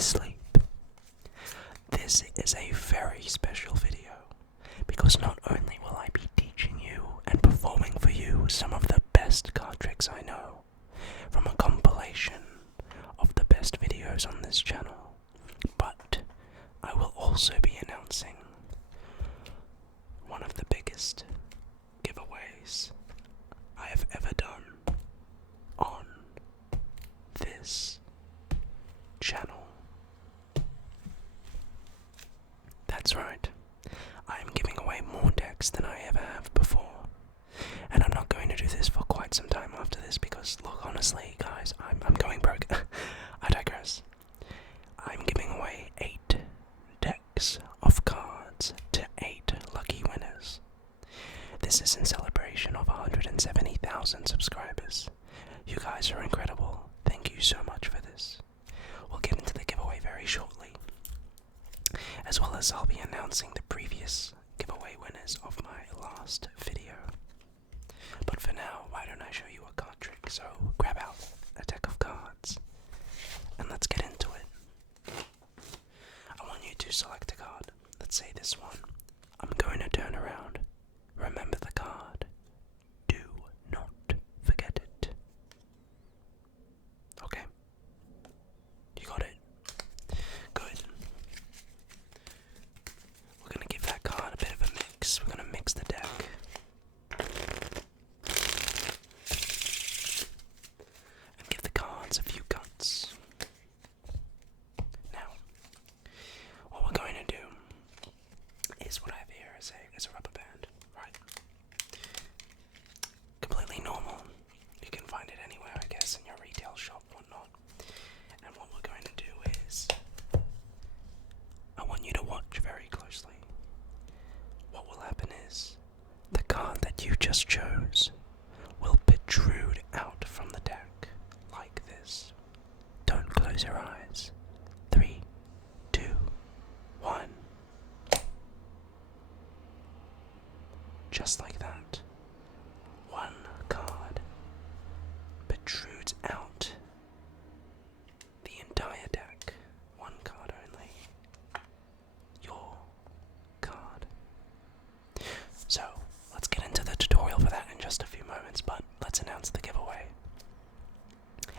to sleep. This is a very special video because not only will I be teaching you and performing for you some of the best card tricks I know from a compilation of the best videos on this channel, but I will also be announcing one of the biggest giveaways I have ever done on this channel. That's right, I am giving away more decks than I ever have before, and I'm not going to do this for quite some time after this because, look, honestly guys, I'm going broke. I digress. I'm giving away 8 decks of cards to 8 lucky winners. This is in celebration of 170,000 subscribers. You guys are incredible. Thank you so much for this. We'll get into the giveaway very shortly, as well as I'll be announcing the previous giveaway winners of my last video. But for now, why don't I show you a card trick? So grab out a deck of cards and let's get into it. I want you to select a card. Let's say this one. I'm going to turn around. Remember the card. Do not forget it. Okay? You got it? Good. We're going to give that card a bit of a mix. We're going to mix the deck. And give the cards a few cuts. Now, what we're going to do is what I have here is a rubber band, right? Completely normal. You can find it anywhere, I guess, in your retail shop, whatnot. And what we're going to do is, I want you to watch very closely. What will happen is, the card that you just chose will protrude out from the deck, like this. Don't close your eyes. 3, 2, 1. Just like that. One card protrudes out the entire deck. One card only. Your card. So, let's get into the tutorial for that in just a few moments, but let's announce the giveaway.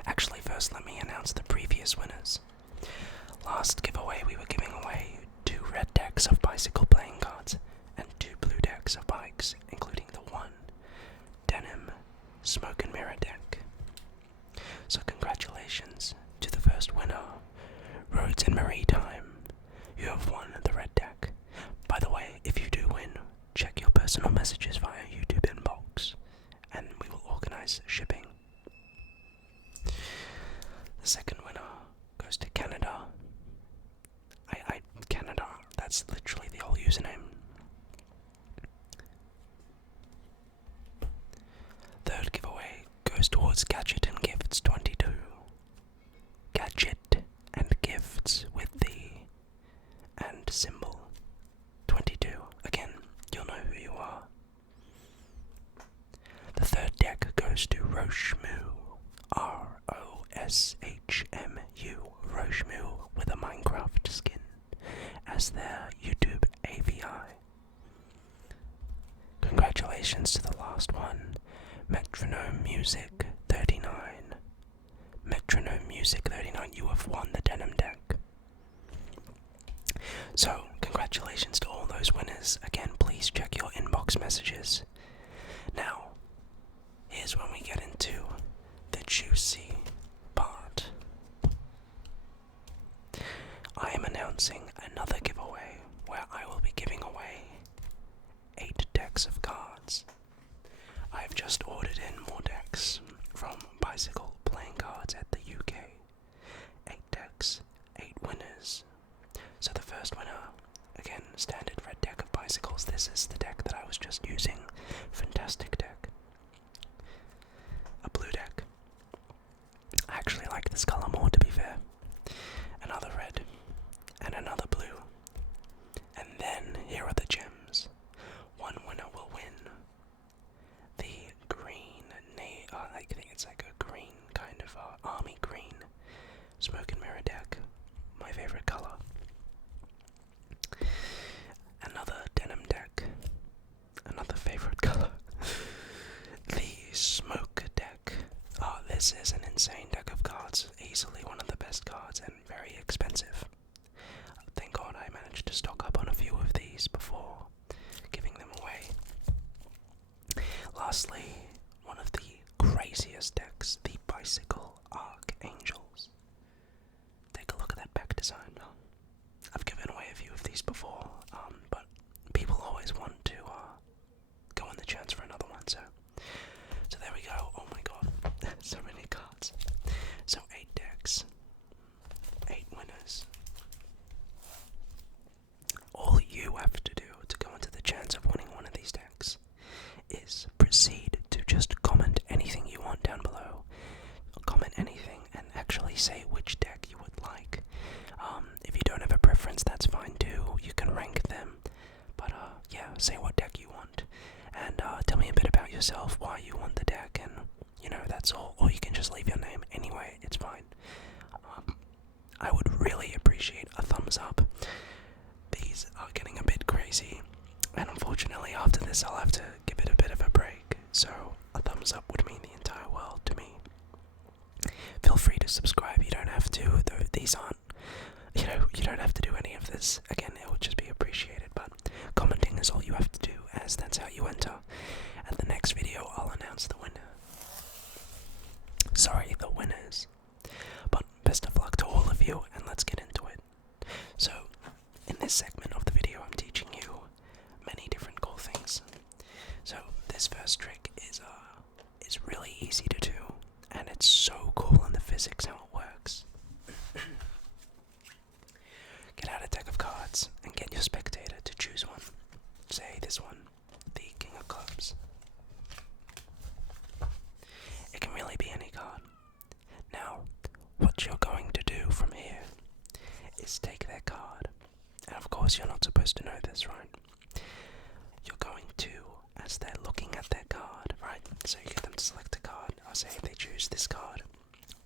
Actually, first let me announce the previous winners. Last giveaway we were giving away 2 red decks of bicycle playing cards and 2 blue decks of bikes, including the 1 denim smoke and mirror deck. So congratulations to the first winner, Roads and Maritime. You have won the red deck. By the way, if you do win, check your personal messages via YouTube inbox, and we will organize shipping. The second winner goes to Canada. Canada, that's literally the whole username. Third giveaway goes towards Gadget and Gifts 22. Gadget and Gifts with the and symbol 22. Again, you'll know who you are. The third deck goes to Roshmu. Roshmu. Roshmu with a Minecraft skin as their YouTube AVI. Congratulations to the last one, Metronome Music 39. Metronome Music 39, you have won the denim deck. So, congratulations to all those winners. Again, please check your inbox messages. Now, here's when we get into the juicy part. I am announcing another giveaway where I will be giving away 8 decks of cards. I have just ordered in more decks from Bicycle Playing Cards at the UK. 8 decks, 8 winners. So the first winner, again, standard red deck of bicycles. This is the deck that I was just using. Fantastic deck. A blue deck. I actually like this color more, to be fair. Another red. And another blue. And then, here are the gems. One winner will win the green, I think it's like a green, kind of army green, smoke and mirror deck. My lastly, one of the craziest decks, the Bicycle Archangels. Take a look at that back design. I've given away a few of these before, but people always want to go on the chance for another one, so there we go. Oh my god, so many cards. So 8 decks, 8 winners. All you have to do to go into the chance of winning one of these decks is proceed to just comment anything you want down below. Comment anything and actually say which deck you would like. If you don't have a preference, that's fine too. You can rank them. But yeah, say what deck you want. And tell me a bit about yourself, why you want the deck, and that's all. Or you can just leave your name anyway, it's fine. I would really appreciate a thumbs up. These are getting a bit crazy, and unfortunately after this I'll have to give it a bit of a break, so a thumbs up would mean the entire world to me. Feel free to subscribe, you don't have to, though these aren't, you don't have to do any of this. Again, it would just be appreciated, but commenting is all you have to do, as that's how you enter. At the next video I'll announce the winner. Sorry, the winners. But best of luck to all of you, and let's get into it. So, in this segment of the video I'm teaching you many different cool things. So this first trick is really easy to do, and it's so cool in the physics how it works. Get out a deck of cards and get your spectator to choose one. Say this one, the King of Clubs. It can really be any card. Now, what you're going to do from here is take their card. And of course you're not supposed to know this, right? You're going to, as they're looking at their card, right? So you get them to select a card. I'll say if they choose this card.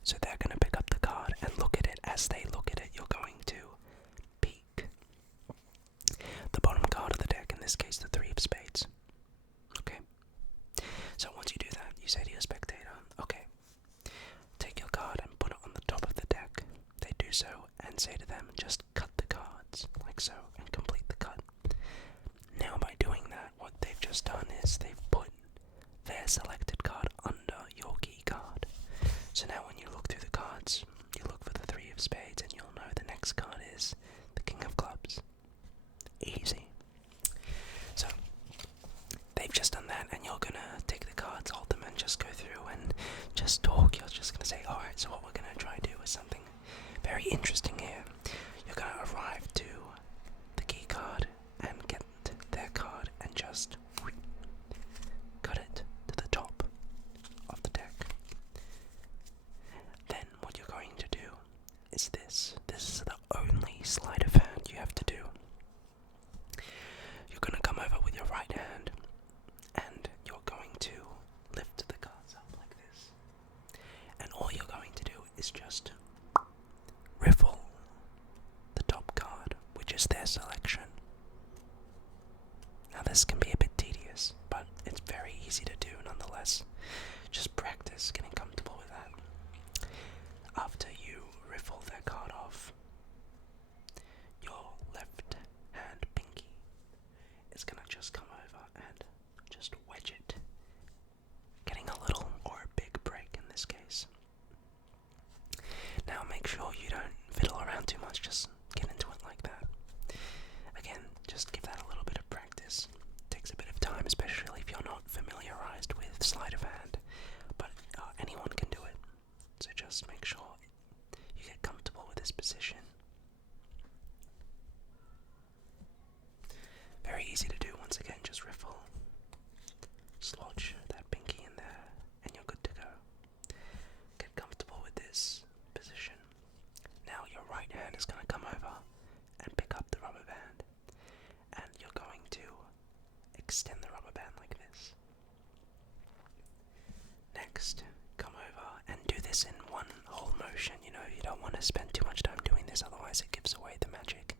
So they're going to pick up the card and look at it. As they look at it, you're going to peek the bottom card of the deck, in this case the 3 of spades. Okay? So once you do that, you say to your spectator, okay, take your card and put it on the top of the deck. They do so and say to them, just cut the cards, like so, and complete the cut. Now by doing that, what they've just done is they've put their selected card under your key card. So now when you look through the cards, you look for the 3 of spades and you'll know the next card is the King of Clubs. Easy. So, they've just done that, and you're gonna take the cards, hold them, and just go through and just talk. You're just gonna say, alright, so what we're gonna try to do is something very interesting here. You're gonna arrive to the key card and get their card and just cut it to the top of the deck. Then what you're going to do is this. This is the only sleight of hand you have to do. You're going to come over with your right hand and you're going to lift the cards up like this. And all you're going to do is just riffle the top card, which is their selection. Now this can be a bit tedious, but it's very easy to do nonetheless. Just practice getting comfortable with that. After you riffle their card off, your left hand pinky is going to just come over and just wedge it, getting a little or a big break in this case. Now make sure you don't fiddle around too much, just get into it like that. Again, just give that a little bit of practice. It takes a bit of time, especially if you're not familiarized with sleight of hand, but anyone can do it. So just make sure you get comfortable with this position. Very easy to do. Once again, just riffle, slodge that pinky in there, and you're good to go. Get comfortable with this position. Now your right hand is going to come over and pick up the rubber band, and you're going to extend the rubber band like this. Next, come over and do this in one whole motion. You don't want to spend too much time doing this, otherwise it gives away the magic.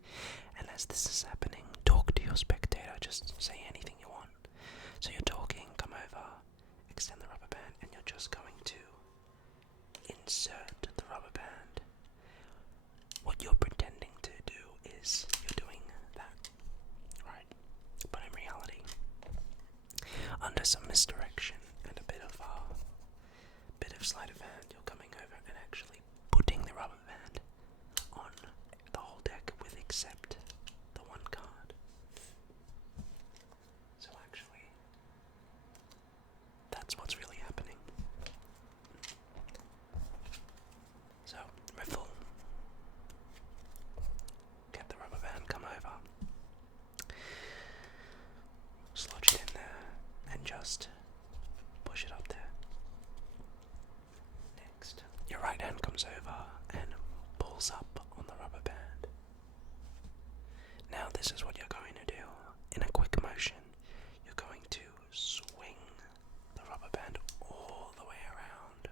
And as this is happening, talk to your spectator, just say anything you want. So you're talking, come over, extend the rubber band, and you're just going to insert the rubber band. What you're pretending to do is you're doing that, right? But in reality, under some this direction and a bit of sleight of hand. You're coming over and actually putting the rubber band on the whole deck with except the one card. So actually, that's what's really happening. So, riffle. Get the rubber band, come over. Slodge it in there and just push it up there. Next, your right hand comes over and pulls up on the rubber band. Now this is what you're going to do. In a quick motion, you're going to swing the rubber band all the way around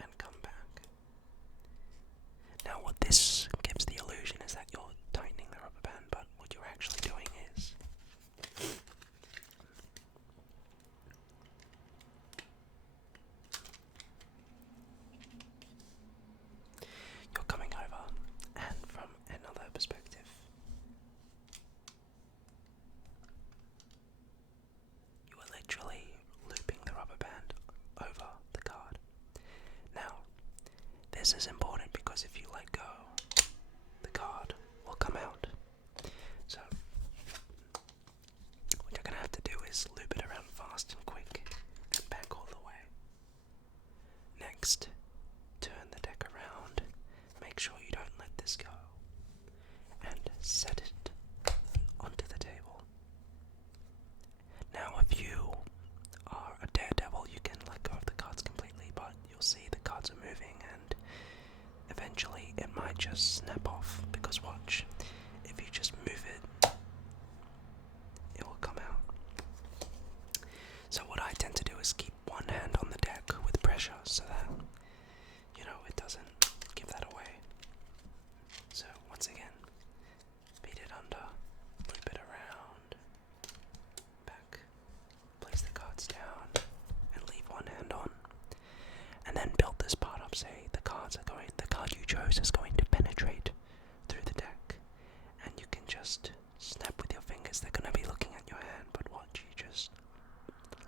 and come back. Now what this gives the illusion is that you're tightening the rubber band, but what you're actually doing is you're coming over and from another perspective you are literally looping the rubber band over the card. Now this is important because if you let go, the card will come out. So what you're going to have to do is loop it around fast and quick and back all the way. Next, turn the deck around, make sure you don't let this go, and set it onto the table. Now if you are a daredevil, you can let go of the cards completely, but you'll see the cards are moving and eventually it might just snap off, because watch, if you just move it, it will come out. So what I tend to do is keep one hand on the deck with pressure so that, it doesn't give that away. So once again, beat it under, loop it around, back, place the cards down, and leave one hand on. And then build this part up, say the card you chose is going to penetrate through the deck, and you can just snap with your fingers. They're going to be looking at your hand, but watch, you just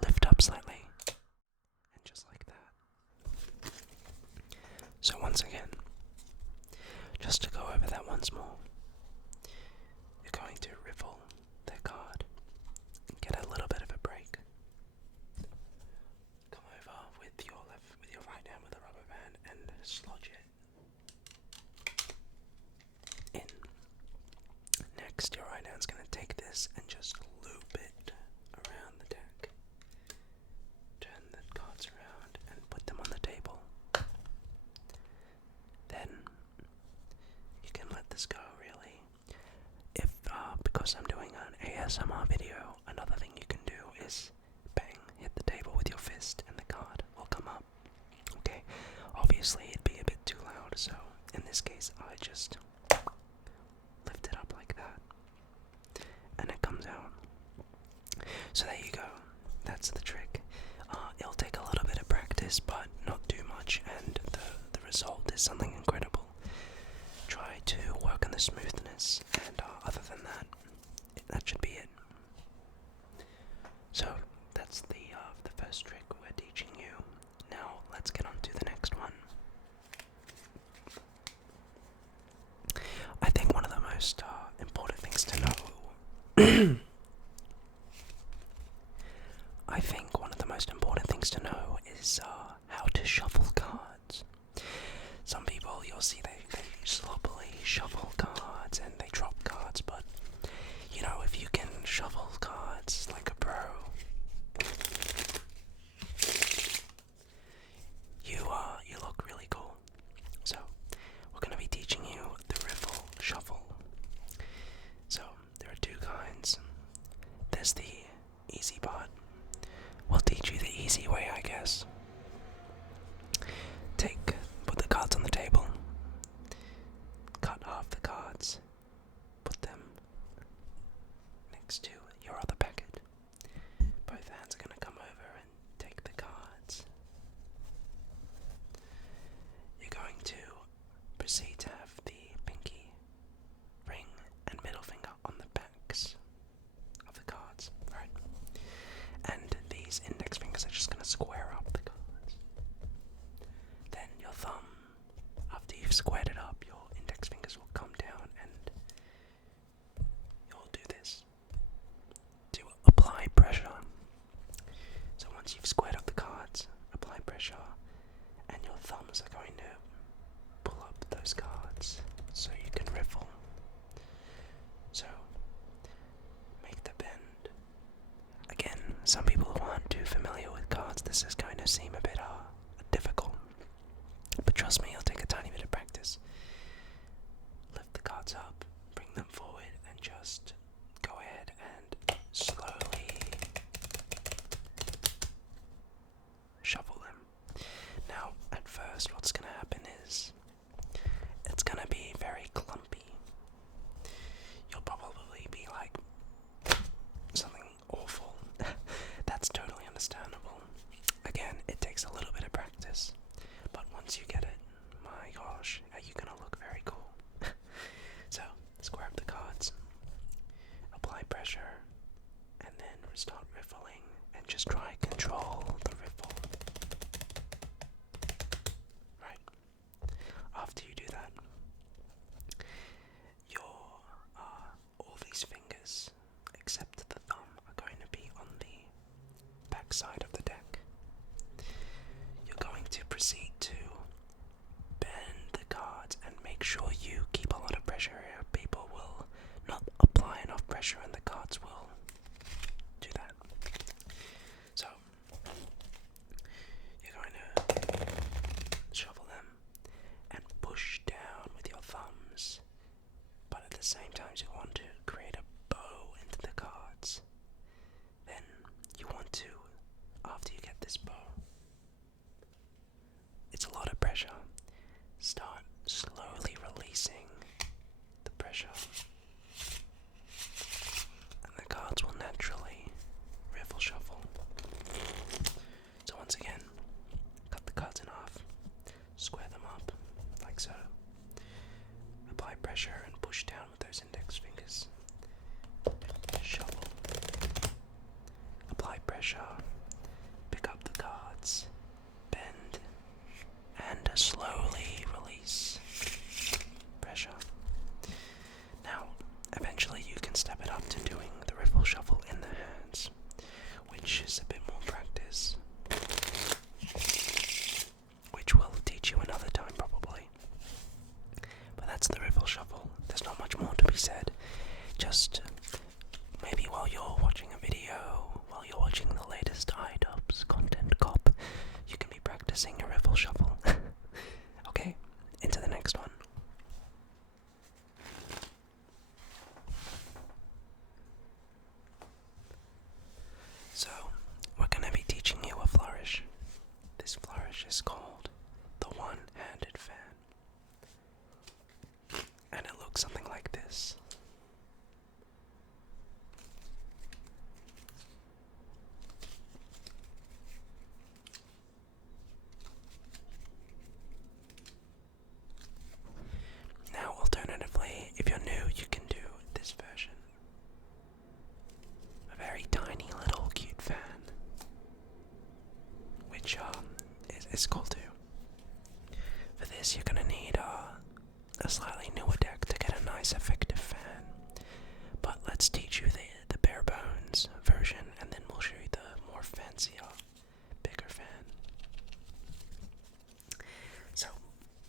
lift up slightly, and just like that. So once again, just to go over that once more, you're going to riffle the card and get a little bit of a break. Come over with your right hand with the rubber band and slodge it in. Next, your right hand's going to take this and just loop it around the deck. Turn the cards around and put them on the table. Then you can let this go, really. If because I'm doing an ASMR video, another thing you can do is bang, hit the table with your fist and the card will come up. Okay, obviously it'd be a bit too loud, so in this case I just lift it up like that and it comes out. So there you go, that's the trick. It'll take a little bit of practice, but not too much, and the result is something incredible. Try to work on the smoothness, and other than that, that should be it. So that's the first trick we're teaching you. Now let's get on to the next one. I think one of the most important things to know is how to shuffle cards. Some people, you'll see they sloppily shuffle cards and they drop cards, but if you can shuffle cards like a pro, you look really cool. So we're going to be teaching you the riffle shuffle. So there are two kinds. There's the easy part. We'll teach you the easy way, I guess. Put the cards on the table, cut half the cards, put them next to your other packet. Both hands are going to come over and take the cards. You're going to proceed to have the pinky, ring, and middle finger on the backs of the cards, right? And squared it up, your index fingers will come down and you'll do this to apply pressure. So once you've squared up the cards, apply pressure, and your thumbs are going to pull up those cards so you can riffle. So make the bend. Again, some people who aren't too familiar with cards, this is going to seem a bit difficult. But trust me, it'll take a tiny bit of practice. Lift the cards up, bring them forward, and just go ahead and slowly shuffle them. Now, at first, what's going to happen is it's going to be very clumpy. You'll probably be like, something awful. That's totally understandable. Again, it takes a little bit of practice, but once you get it, my gosh, are you gonna look very cool. So, square up the cards, apply pressure, and then start riffling, and just try control the riffle. Right. After you do that, your all these fingers, except the thumb, are going to be on the back side of the deck. You're going to proceed to bend the cards and make sure you keep a lot of pressure here. People will not apply enough pressure and the cards will do that. So, you're going to shuffle them and push down with your thumbs, but at the same time you want to create a bow into the cards. Then you want to, after you get this bow, it's a lot of pressure, start slowly releasing the pressure, and the cards will naturally riffle shuffle. So once again, cut the cards in half, square them up like so, apply pressure and push down with those index fingers, shuffle, apply pressure, pick up the cards, bend, and slowly release pressure. Now, eventually you can step it up to doing the riffle shuffle in the hands, which is a bit more practice, which we'll teach you another time probably. But that's the riffle shuffle. There's not much more to be said. Just maybe while you're watching a video, while you're watching the latest iDubbbz content cop, you can be practicing your riffle shuffle. Okay, into the next one. So, we're going to be teaching you a flourish. This flourish is called the one-handed fan. And it looks something like this. Now, alternatively, if you're new, you can do this version. A very tiny little cute fan, which is cool too. For this, you're gonna need a slightly newer deck to get a nice effective fan. But let's teach you the bare bones version, and then we'll show you the more fancier, bigger fan. So,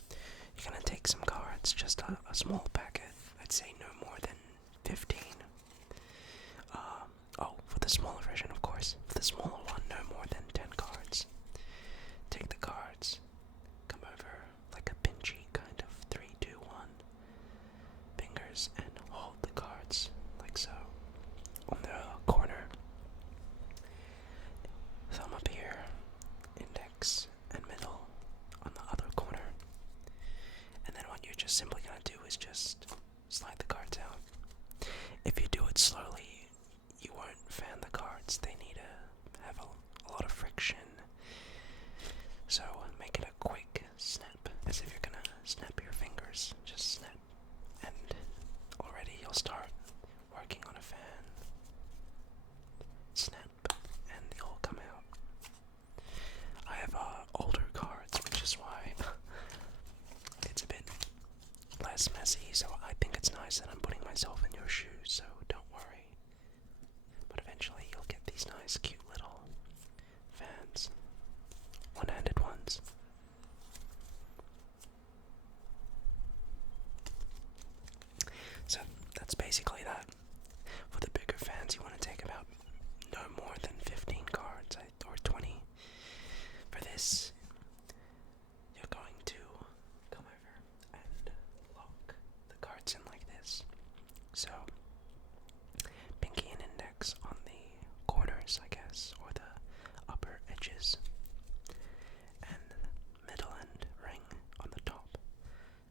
you're gonna take some cards, just a small packet. I'd say no more than 15. For the smaller version, of course. For the smaller one, no more than 10 cards. Take the cards, come over like a pinchy kind of 3, 2, 1 fingers, and hold the cards like so on the corner. Thumb up here, index and middle on the other corner. And then what you're just simply gonna do is just slide the cards out. If you do it slowly, you won't fan the cards. They need to have a lot of friction. So make it a quick snap, as if you're gonna snap your fingers. Just snap, and already you'll start working on a fan. Snap, and they'll come out. I have older cards, which is why it's a bit less messy, so I think it's nice that I'm putting myself in your shoes, so don't worry. But eventually you'll get these nice, cute little fans. One-handed ones. So, that's basically that. For the bigger fans, you want to take about no more than 15 cards, or 20. For this, you're going to come over and lock the cards in like this. So, pinky and index on the corners, I guess, or the upper edges, and middle and ring on the top.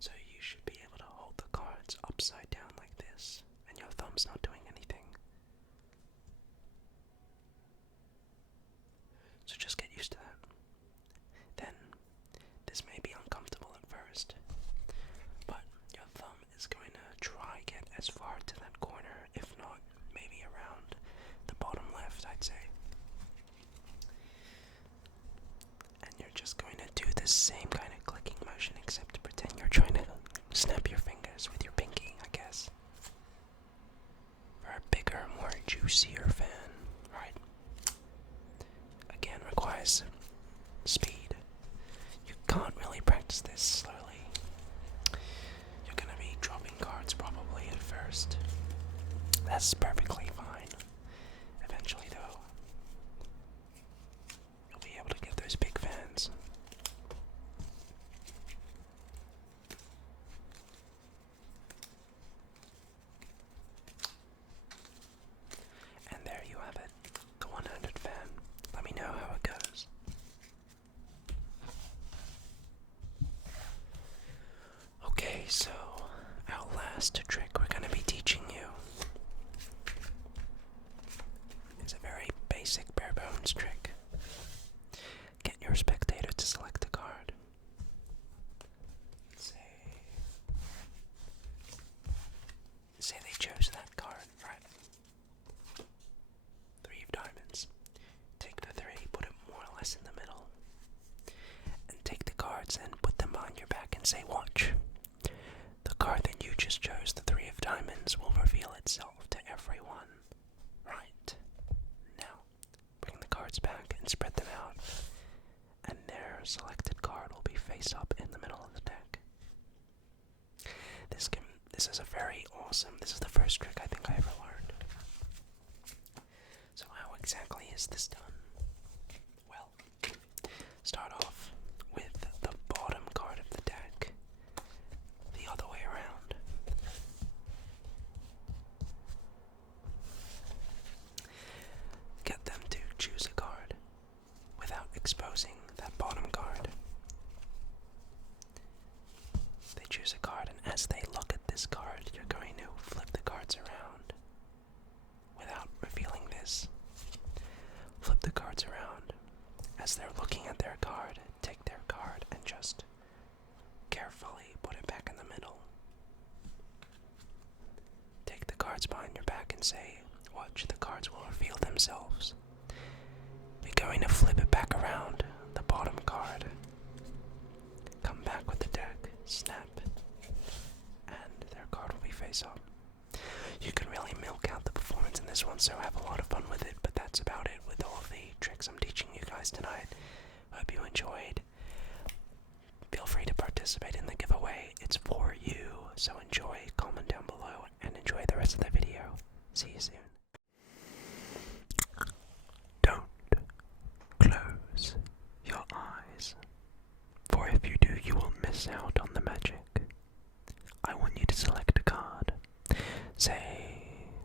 So you should be able to hold the cards upside down like this, and your thumb's not doing anything. So just get used to that. Then, this may be uncomfortable at first, but your thumb is going to try get as far to that corner, if not maybe around the bottom left, I'd say. And you're just going to do the same kind of clicking motion, except pretend you're trying to snap your fingers with your pinky, I guess. For a bigger, more juicier fan, right? Again, requires speed. You can't really practice this slowly. You're gonna be dropping cards probably at first. That's perfectly fine. Eventually, though, you'll be able to get those big fans. And there you have it, the one-handed fan. Let me know how it goes. Okay, so our last trick we're going to be teaching you is a very basic bare bones trick. Get your spectator to select a card. Say they chose that card, right? 3 of diamonds. Take the 3, put it more or less in the middle, and take the cards and put them behind your back and say, watch. The card that you just chose, the 3 of diamonds, will reveal itself to everyone. Right. Now, bring the cards back and spread them out, and their selected card will be face up in the middle of the deck. This is a very awesome, this is the first trick I think I ever learned. So how exactly is this done? Well, start off with the bottom card of the deck, the other way around. Get them to choose a card without exposing that bottom card. They choose a card, and as they look at this card, you're going to flip the cards around without revealing this. Flip the cards around. As they're looking at their card, take their card and just carefully put it back in the middle. Take the cards behind your back and say, watch, the cards will reveal themselves. You're going to flip it back around, the bottom card. Come back with the deck, snap, and their card will be face up. You can really milk out the performance in this one, so have a lot of fun with it, but that's about it with all of the tricks I'm teaching you guys tonight. Hope you enjoyed. Feel free to participate in the giveaway. It's for you, so enjoy, comment down below, and enjoy the rest of the video. See you soon. Don't close your eyes, for if you do, you will miss out on the magic. I want you to select a card.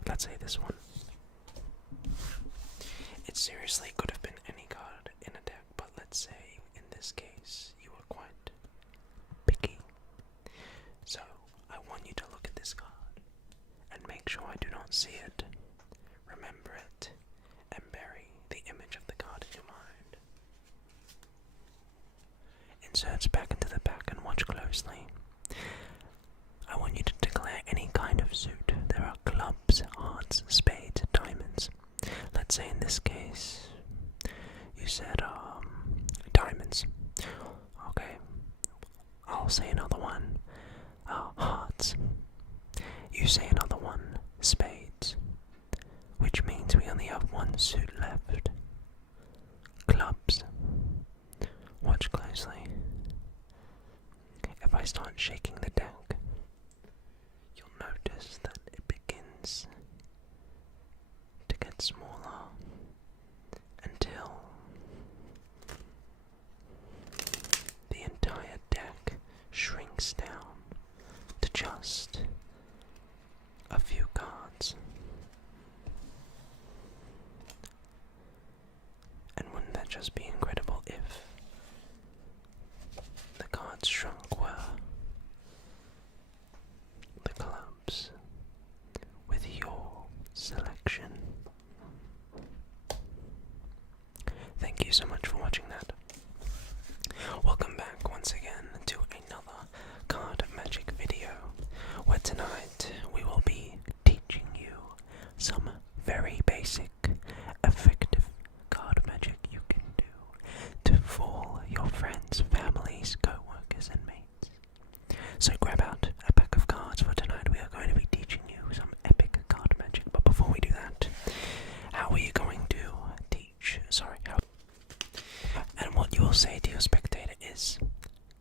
Let's say this one. It seriously could have been any card in a deck, but let's say in this case you were quite picky. So I want you to look at this card and make sure I do not see it. Remember it and bury the image of the card in your mind. Insert it back into the pack and watch closely. I want you to declare any kind of suit. There are clubs, hearts, spades, diamonds. Let's say in this case, you said, diamonds. Okay, I'll say another one. Hearts. You say another one, spades, which means we only have one suit left. Clubs. Watch closely. If I start shaking the deck, you'll notice that it begins to get smaller until the entire deck shrinks down to just a few cards. And wouldn't that just be incredible if the cards shrunk were the clubs with your selection? Thank you so much for watching that. Welcome back once again to another card magic video, where tonight we will be teaching you some very basic, effective card magic you can do to fool your friends, families, co-workers and mates. So grab out a pack of cards, for tonight we are going to be teaching you some epic card magic. But before we do that, how are you going to teach? And what you will say to your spectator is,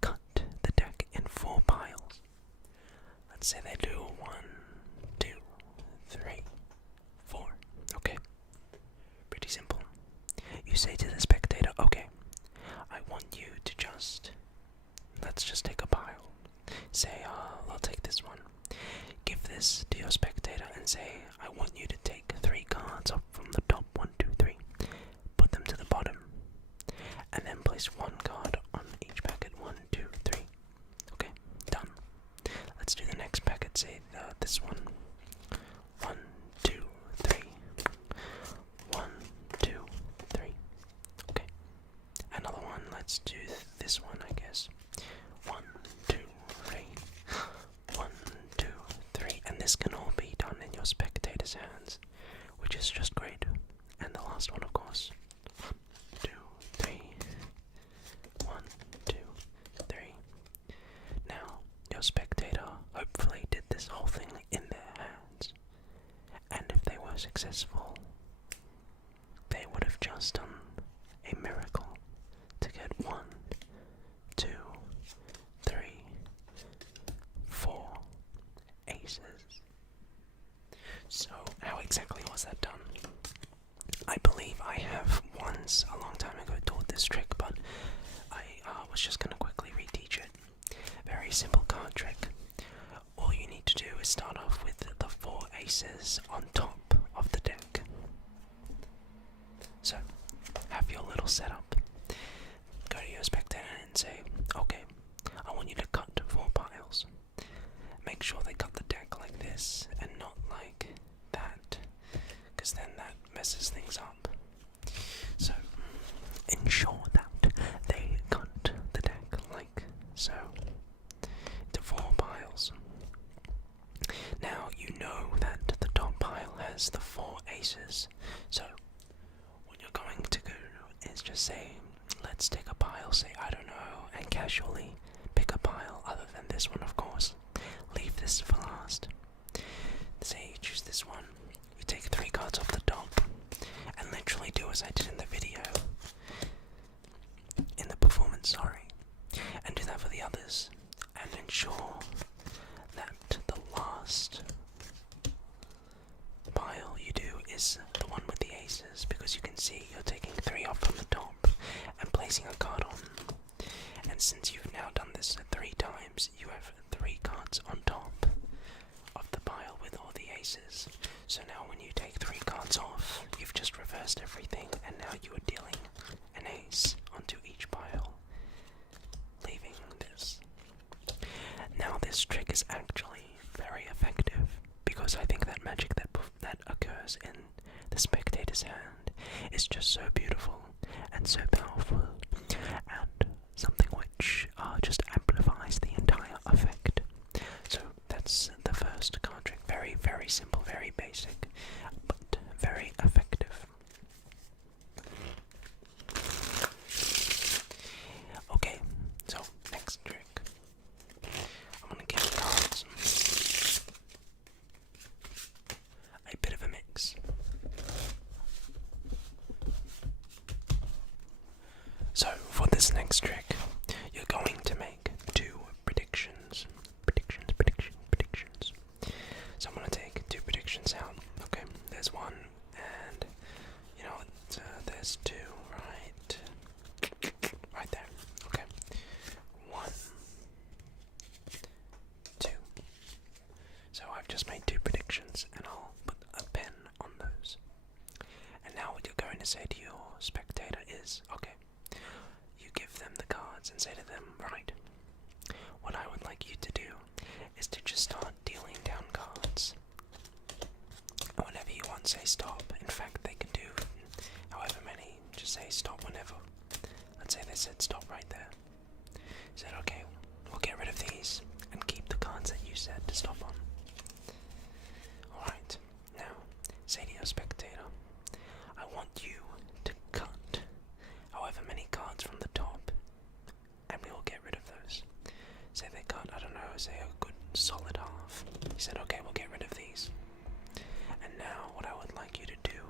cut the deck in 4 piles. Let's say they do 1, 2, 3, 4. Okay. Pretty simple. You say to the spectator, okay, I want you to let's just take a pile. Say, I'll take this one. Give this to your spectator and say, I want you to take 3 cards up from the top, 1, 2, 3. Put them to the bottom. And then place 1 card on each packet, 1, 2, 3. Okay, done. Let's do the next packet, say this one. 1, 2, 3. 1, 2, 3. Okay. Another one, let's do this one, I guess. 1, 2, 3. 1, 2, 3. And this can all be done in your spectator's hands, which is just great. And the last one, of course. 1, 2, 3. 1, 2, 3. Now, your spectator hopefully did this whole thing in their hands. And if they were successful, they would have just done a miracle to get 1, 2, 3, 4 aces. So, how exactly was that done? I believe I have once, a long time ago, taught this trick, but I was just going to quickly reteach it. Very simple card trick. All you need to do is start off with the 4 aces on top of the deck. So, have your little setup. Go to your spectator and say, okay, I want you to cut 4 piles. Make sure they cut the deck like this and not like that, because then that messes things up. So, ensure that they cut the deck like so, to 4 piles. Now, you know that the top pile has the 4 aces, so what you're going to do is just say, let's take a pile, say, I don't know, and casually pick a pile other than this one, of course. Leave this for last. Say you choose this one, you take 3 cards off the top, and literally do as I did in the video, in the performance, and do that for the others, and ensure that the last pile you do is the one with the aces, because you can see you're taking 3 off from the top and placing a card on. And since you've now done this 3 times, you have 3 cards on top of the pile with all the aces. So now when you take 3 cards off, you've just reversed everything, and now you are dealing an ace onto each pile, leaving this. Now this trick is actually very effective, because I think that magic that occurs in the spectator's hand is just so beautiful and so powerful, and something which just amplifies the entire effect. So that's the first card trick. Very, very simple, very basic, but very effective. Okay, so next trick. I'm gonna get cards. There's 2, right? Right there. Okay. 1, 2. So I've just made 2 predictions, and I'll put a pen on those. And now what you're going to say to your spectator is, okay, you give them the cards and say to them, right, what I would like you to do is to just start dealing down cards. Whenever you want, say stop. In fact, they can do however many, just say stop whenever. Let's say they said stop right there. Said, okay, we'll get rid of these and keep the cards that you said to stop on. Alright, now, say to your spectator, I want you to cut however many cards from the top, and we will get rid of those. Say they cut, I don't know, say a good solid half. He said, okay, we'll get rid of these. And now, what I would like you to do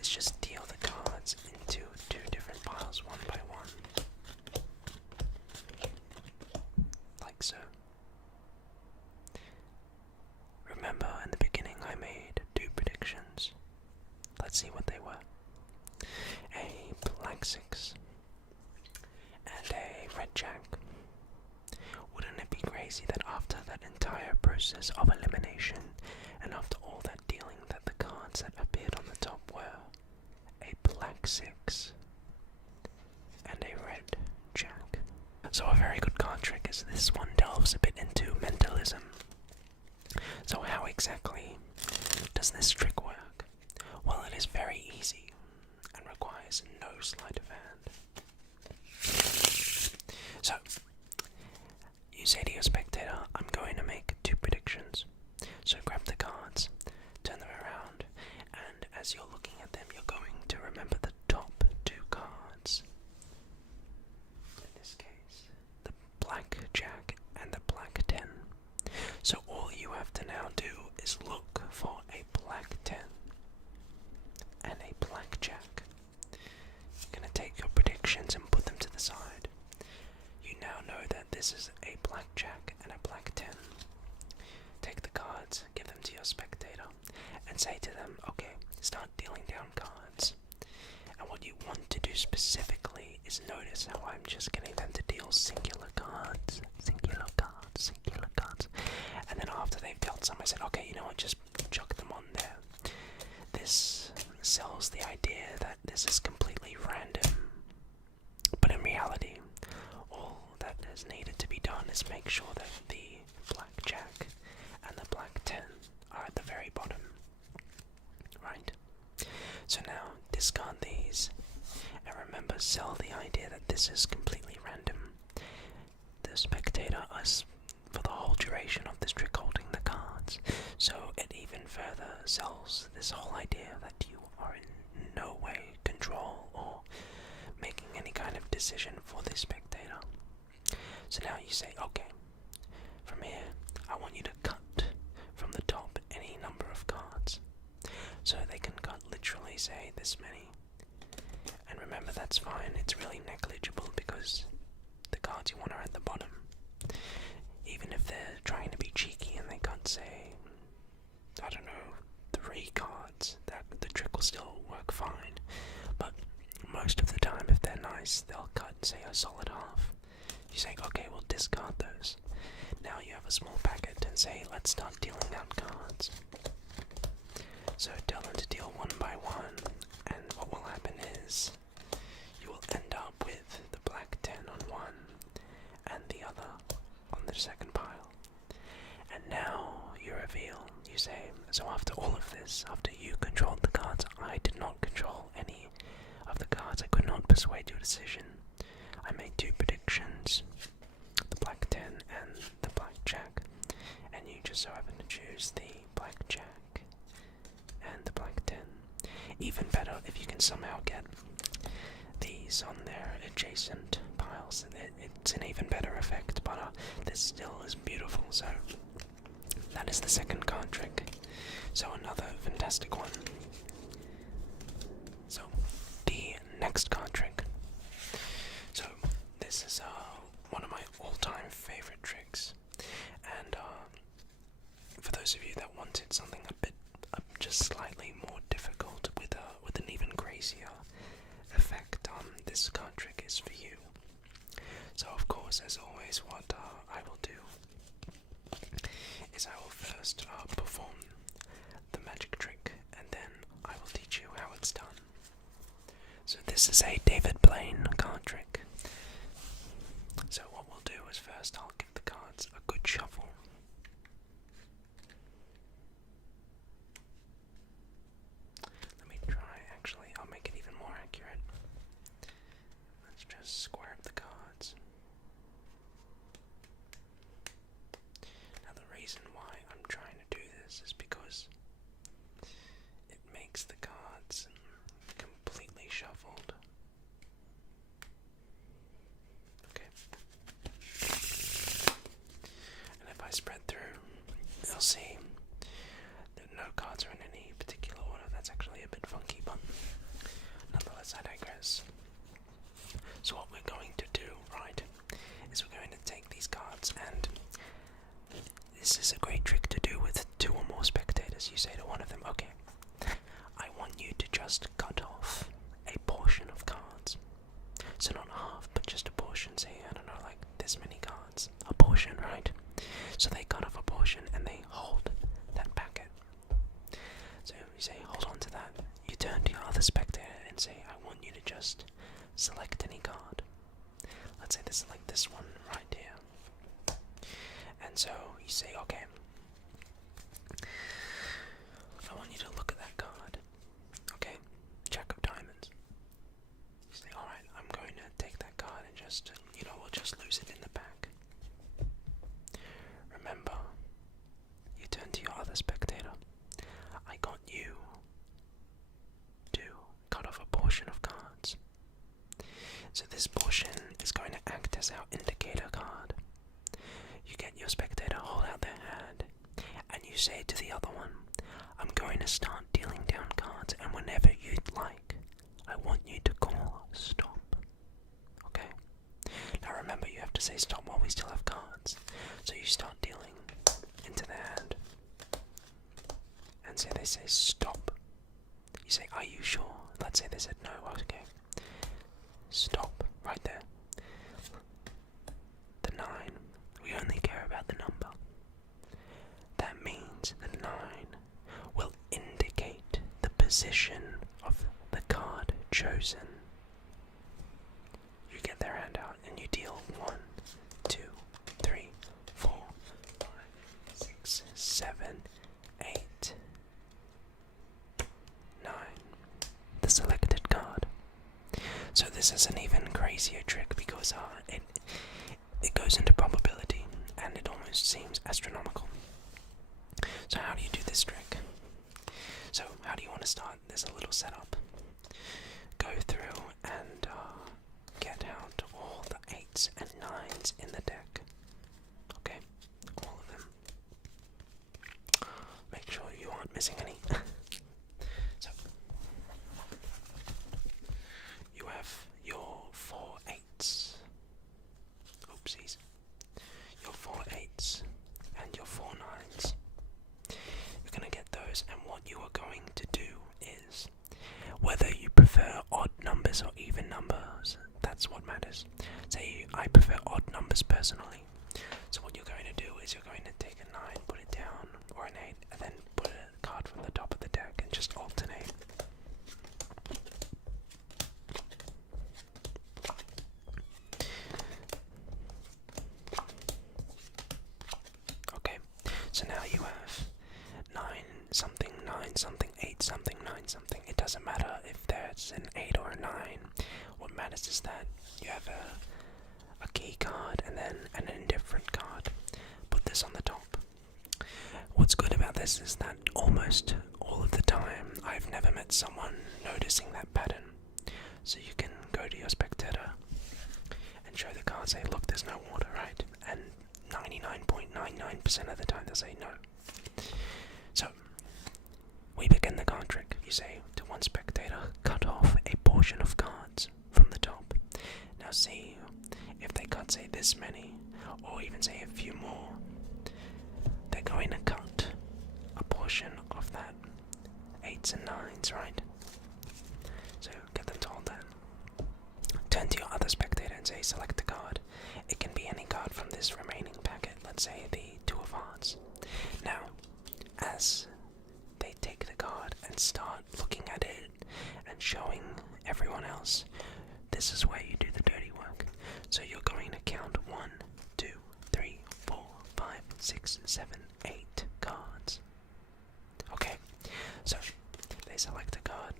is just deal the cards into 2 different piles, one by one. Like so. Remember, in the beginning I made 2 predictions. Let's see what they were. A black 6 and a red jack. Wouldn't it be crazy that after that entire process of elimination, and after all that dealing, that the cards that appeared on the top were a black 6 and a red jack? So a very good card trick is this one delves a bit into mentalism. So how exactly does this trick work? Well, it is very easy and requires no sleight of hand. So, you say to your spectator, I'm going to make 2 predictions. So grab the cards, turn them around, and as you're looking at them, you're going to remember the top 2 cards. In this case, the black jack and the black 10. So all you have to now do is look for a black 10 and a black jack. You're going to take your predictions and put them to the side. You now know that this is a black jack and a black 10. Take the cards, give them to your spectator, and say to them, okay, start dealing down cards. And what you want to do specifically is notice how I'm just getting them to deal singular cards. Singular cards, singular cards. And then after they've dealt some, I said, okay, you know what, just chuck them on there. This sells the idea that this is completely random. But in reality, all that is needed to be done is make sure that the black jack and the black 10 are at the very bottom. Right? So now, discard these. And remember, sell the idea that this is completely random. The spectator is, for the whole duration of this trick, holding the cards. So it even further sells this whole idea that you are in no way control or making any kind of decision for the spectator. So now you say, okay, from here, I want you to cut from the top any number of cards. So they can cut literally, say, this many. And remember, that's fine, it's really negligible because the cards you want are at the bottom. Even if they're trying to be cheeky and they cut, say, I don't know, 3 cards, that the trick will still work fine. But most of the time, if they're nice, they'll cut, say, a solid half. You say, okay, we'll discard those. Now you have a small packet and say, let's start dealing out cards. So tell them to deal one by one, and what will happen is you will end up with the black 10 on one and the other on the second pile. And now you reveal, you say, so after all of this, after you controlled the cards, I did not control any of the cards. I could not persuade your decision. I made 2 predictions, the black 10 and the black jack, and you just so happen to choose the black jack and the black 10. Even better if you can somehow get these on their adjacent piles. It's an even better effect, but this still is beautiful. So that is the second card trick. So another fantastic one. So the next card trick. So this is one of my all-time favorite tricks, and for those of you that wanted something a bit just slightly more difficult with an even crazier effect, this card trick is for you. So of course, as always, what I will do is I will first perform the magic trick, and then I will teach you how it's done. So this is a David Blaine card trick. So what we'll do is first I'll give the cards a good shuffle. Let me try, actually, I'll make it even more accurate. Let's just square up the cards. Now the reason why I'm trying to do this is because it makes the cards completely shuffled. Okay. And if I spread through, you'll see that no cards are in any particular order. That's actually a bit funky, but nonetheless, I digress. So what we're going to do, right, is we're going to take these cards, and this is a great trick to do with 2 or more spectators. You say to one of them, okay, I want you to just cut off a portion of cards. So not half, but just a portion. Say, I don't know, like this many cards. A portion, right? So they cut off a portion and they hold that packet. So you say, hold on to that. You turn to your other spectator and say, I want you to just select any card. Let's say this is like this one right here. And so you say, okay, I want you to look at that card. Okay, Jack of Diamonds. You say, alright, I'm going to take that card and just, we'll just lose it in the back. Remember, you turn to your other spectator. I got you to cut off a portion of cards. So this portion is going to act as our indicator card. You get your spectator, hold out their hand, and you say to the other one, I'm going to start dealing down cards, and whenever you'd like, I want you to call stop. Okay? Now remember, you have to say stop while we still have cards. So you start dealing into the hand, and say they say stop. You say, are you sure? Let's say they said no. Okay. Stop. Right there. The 9. We only care about the number. That means the 9 will indicate the position of the card chosen. You get their hand out and you deal 1, 2, 3, 4, 5, 6, 7, 8, 9. The selected card. So this is an even crazier trick because it goes into probability and it almost seems astronomical. So how do you do this trick? So how do you want to start? There's a little setup. Go through and get out all the 8s and 9s in the deck. Okay, all of them. Make sure you aren't missing any. So you have your 4 8s. Oopsies. Your 4 8s and your 4 9s. You're going to get those, and what you are going to do is, whether you prefer odd numbers or even numbers, that's what matters. Say, I prefer odd numbers personally. So what you're going to do is you're going to take a 9, put it down, or an 8, and then put a card from the top of the deck and just alternate. Okay, so now you have 9 something, 9 something, 8 something, 9 something. It doesn't matter if there's an 8 or a 9. What matters is that you have a key card and then an indifferent card. Put this on the top. What's good about this is that almost all of the time I've never met someone noticing that pattern. So you can go to your spectator and show the card, say, look, there's no water, right? And 99.99% of the time they'll say no. So we begin the card trick. You say to one spectator, cut off a portion of cards from the top. Now see if they cut, say, this many, or even say a few more. They're going to cut a portion of that 8s and 9s, right? So get them to hold that. turn to your other spectator and say select a card. It can be any card from this remaining packet, let's say the Two of Hearts. Now, as they take the card and start looking at it and showing everyone else, this is where you do the dirty work. So you're going to count 1, 2, 3, 4, 5, 6, 7, 8 cards. Okay, so they select a card,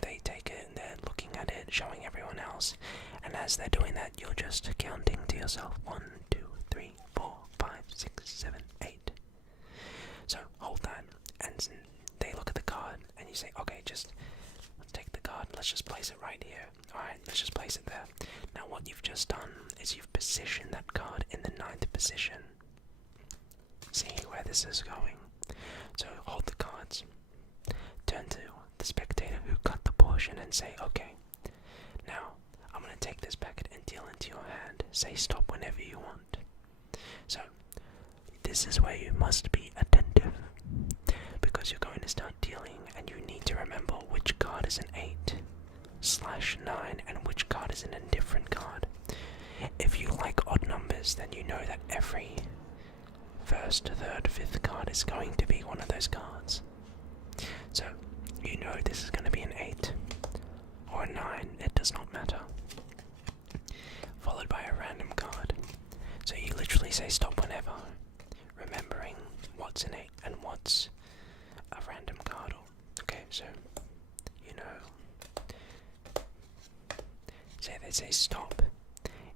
they take it, and they're looking at it, showing everyone else, and as they're doing that, you're just counting to yourself 1, 2, 3, 4, 5, 6, 7, 8. So hold that, and they look at the card, and you say, okay, let's take the card, let's just place it right here. Alright, let's just place it there. Now what you've just done is you've positioned that card in the 9th position. See where this is going. So hold the cards, turn to the spectator who cut the portion and say, okay, now I'm going to take this packet and deal into your hand. Say stop whenever you want. So this is where you must be attentive, because you're going to start dealing and you need to remember which card is an 8/9 and which card is an indifferent card. If you like odd numbers, then you know that every 1st, 3rd, 5th card is going to be one of those cards. So you know this is going to be an 8 or a 9, it does not matter. Followed by a random card. So you literally say stop whenever, remembering what's an 8 and what's a random card. Okay, so you know, say they say stop.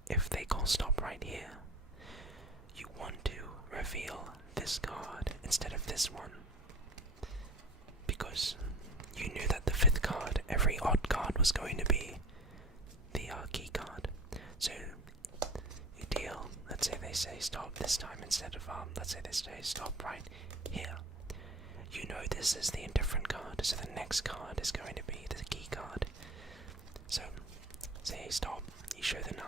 If they call stop right here, you want to reveal this card instead of this one, because you knew that the 5th card, every odd card, was going to be the key card. So you deal, let's say they say stop this time instead of let's say they say stop right here. You know this is the indifferent card, so the next card is going to be the key card. So say stop, you show the 9.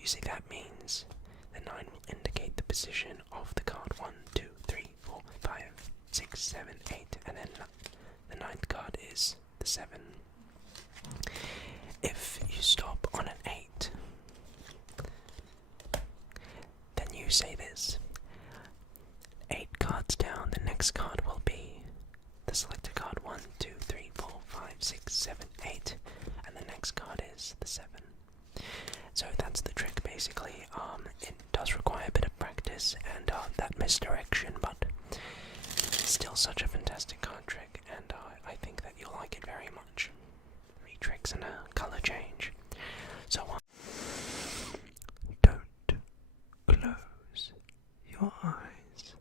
You see that means the 9 will indicate the position of the card 1, 2, 3, 4, 5, 6, 7, 8, and then the 9th card is the 7. If you stop on an 8, then you say this. 8 cards down, the next card will be the selected card 1, 2, 3, 4, 5, 6, 7, 8, and the next card is the 7. So that's the trick basically. It does require a bit of practice and that misdirection, but it's still such a fantastic card trick, and I think that you'll like it very much. 3 tricks and a colour change. So don't close your eyes,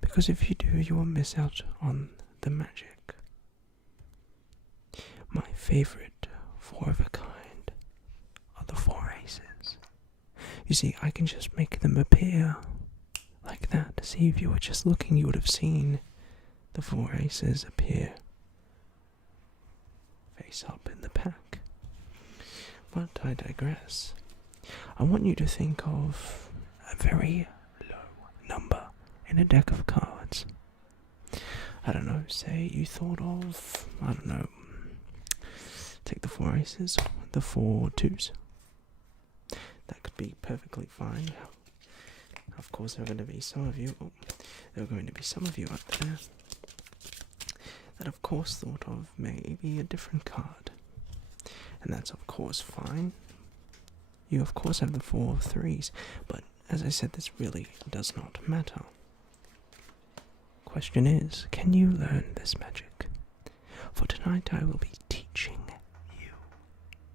because if you do, you will miss out on the magic. My favourite 4 of a kind are the 4 aces. You see, I can just make them appear like that. See, if you were just looking, you would have seen the 4 aces appear face up in the pack. But I digress. I want you to think of a very low number in a deck of cards. I don't know, say you thought of, I don't know, take the 4 aces, the 4 twos. That could be perfectly fine. Of course, there are going to be some of you out there that of course thought of maybe a different card. And that's of course fine. You of course have the 4 threes, but as I said, this really does not matter. Question is, can you learn this magic? For tonight I will be teaching you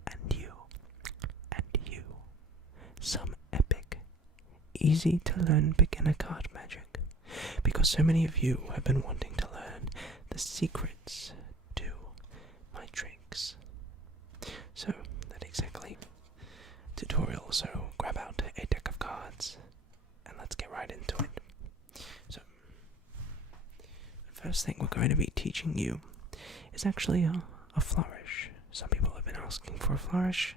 and you and you some epic, easy to learn beginner card magic, because so many of you have been wanting to learn the secrets to my tricks. So that exactly tutorial, so grab out a deck of cards and let's get right into it. So the first thing we're going to be teaching you is actually a flourish. Some people have been asking for a flourish,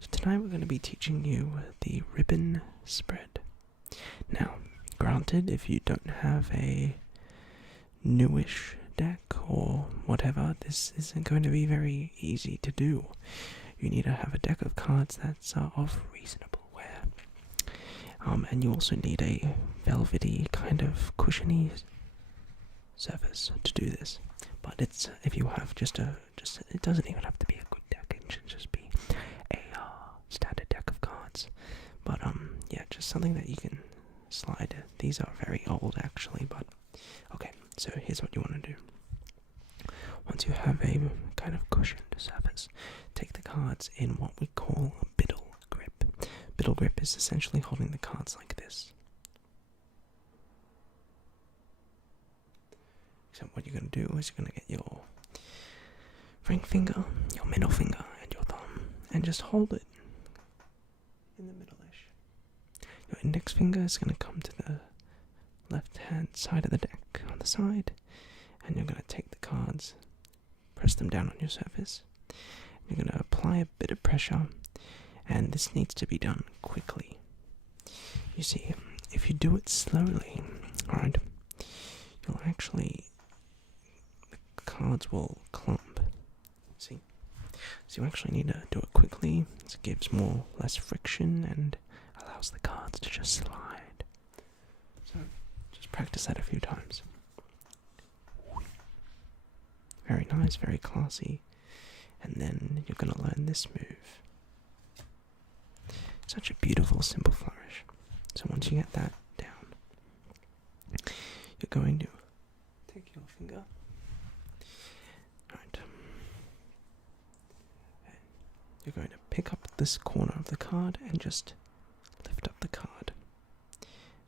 so tonight we're going to be teaching you the ribbon spread. Now, granted, if you don't have a newish deck or whatever, this isn't going to be very easy to do. you need to have a deck of cards that's of reasonable wear. And you also need a velvety kind of cushiony surface to do this. But it's if you have just it doesn't even have to be a good deck. It should just be a standard deck of cards. But yeah, just something that you can slide. These are very old actually, but okay. So here's what you want to do. Once you have a kind of cushioned surface, take the cards in what we call a Biddle Grip. Biddle Grip is essentially holding the cards like this. So what you're going to do is you're going to get your ring finger, your middle finger, and your thumb, and just hold it in the middle-ish. Your index finger is going to come to the left-hand side of the deck on the side, and you're going to take the cards, press them down on your surface. You're going to apply a bit of pressure, and this needs to be done quickly. You see, if you do it slowly, alright, you'll actually, the cards will clump. See? So you actually need to do it quickly. It gives less friction and allows the cards to just slide. So just practice that a few times. Very nice, very classy. And then you're going to learn this move. Such a beautiful, simple flourish. So once you get that down, you're going to take your finger. Right. And you're going to pick up this corner of the card and just lift up the card.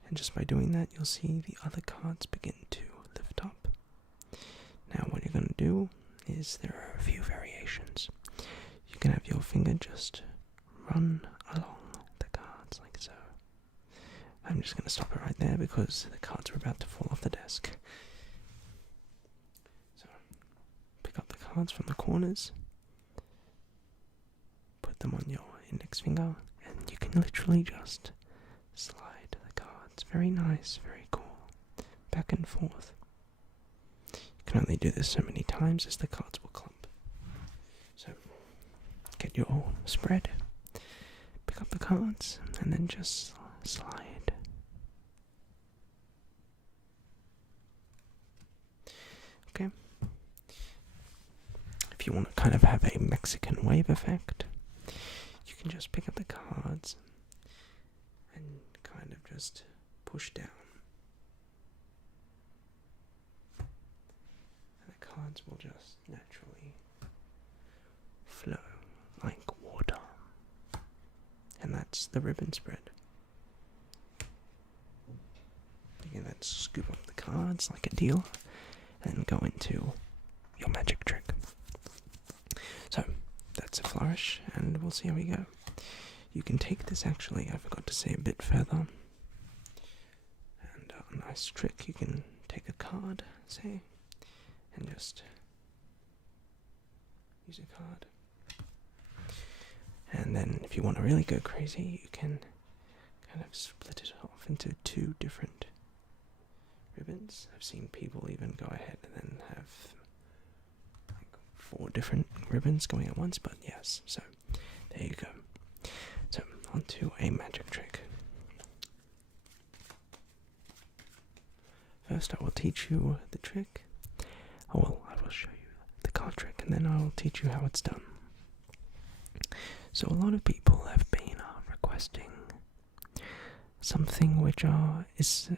And just by doing that, you'll see the other cards begin to lift up. Now what you're going to do is there are a few variations. You can have your finger just run along the cards like so. I'm just going to stop it right there because the cards are about to fall off the desk. So pick up the cards from the corners, put them on your index finger, and you can literally just slide the cards. Very nice, very cool. Back and forth. You can only do this so many times as the cards will clump. So, get your spread, pick up the cards, and then just slide. Okay. If you want to kind of have a Mexican wave effect, you can just pick up the cards and kind of just push down. Cards will just naturally flow like water, and that's the ribbon spread. You can then scoop up the cards like a dealer and go into your magic trick. So that's a flourish, and we'll see how we go. You can take this, actually, I forgot to say, a bit further, and a nice trick. You can take a card, say, and just use a card. And then if you want to really go crazy, you can kind of split it off into two different ribbons. I've seen people even go ahead and then have like 4 different ribbons going at once, but yes, so there you go. So onto a magic trick. First I will teach you the trick. I will show you the card trick, and then I'll teach you how it's done. So a lot of people have been requesting something which is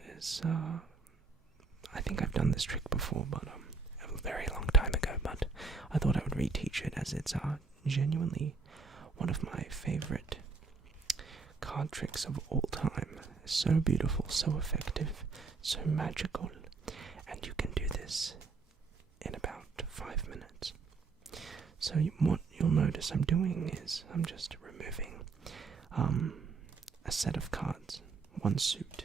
I think I've done this trick before, but a very long time ago. But I thought I would reteach it, as it's genuinely one of my favorite card tricks of all time. So beautiful, so effective, so magical, and you can do this in about 5 minutes. So what you'll notice I'm doing is I'm just removing a set of cards, one suit.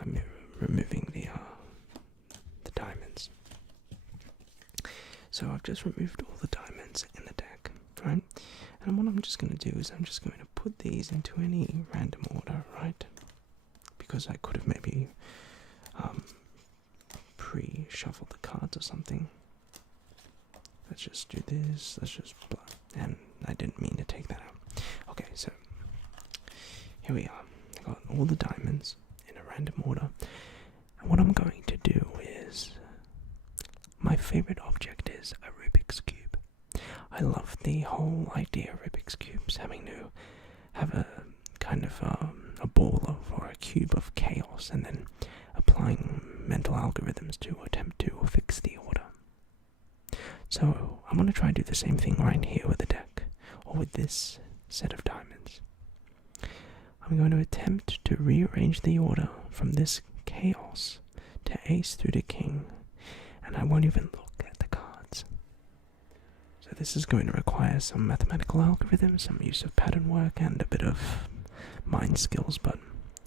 I'm removing the diamonds. So I've just removed all the diamonds in the deck, right? And what I'm just going to do is I'm just going to put these into any random order, right? Because I could have maybe pre-shuffle the cards or something. Let's just do this, and I didn't mean to take that out. Okay, so here we are. I got all the diamonds in a random order. And what I'm going to do is, my favorite object is a Rubik's Cube. I love the whole idea of Rubik's Cubes, having to have a kind of a ball of, or a cube of chaos, and then applying mental algorithms to attempt to fix the order. So I'm going to try to do the same thing right here with the deck, or with this set of diamonds. I'm going to attempt to rearrange the order from this chaos to ace through to king, and I won't even look at the cards. So this is going to require some mathematical algorithms, some use of pattern work, and a bit of mind skills, but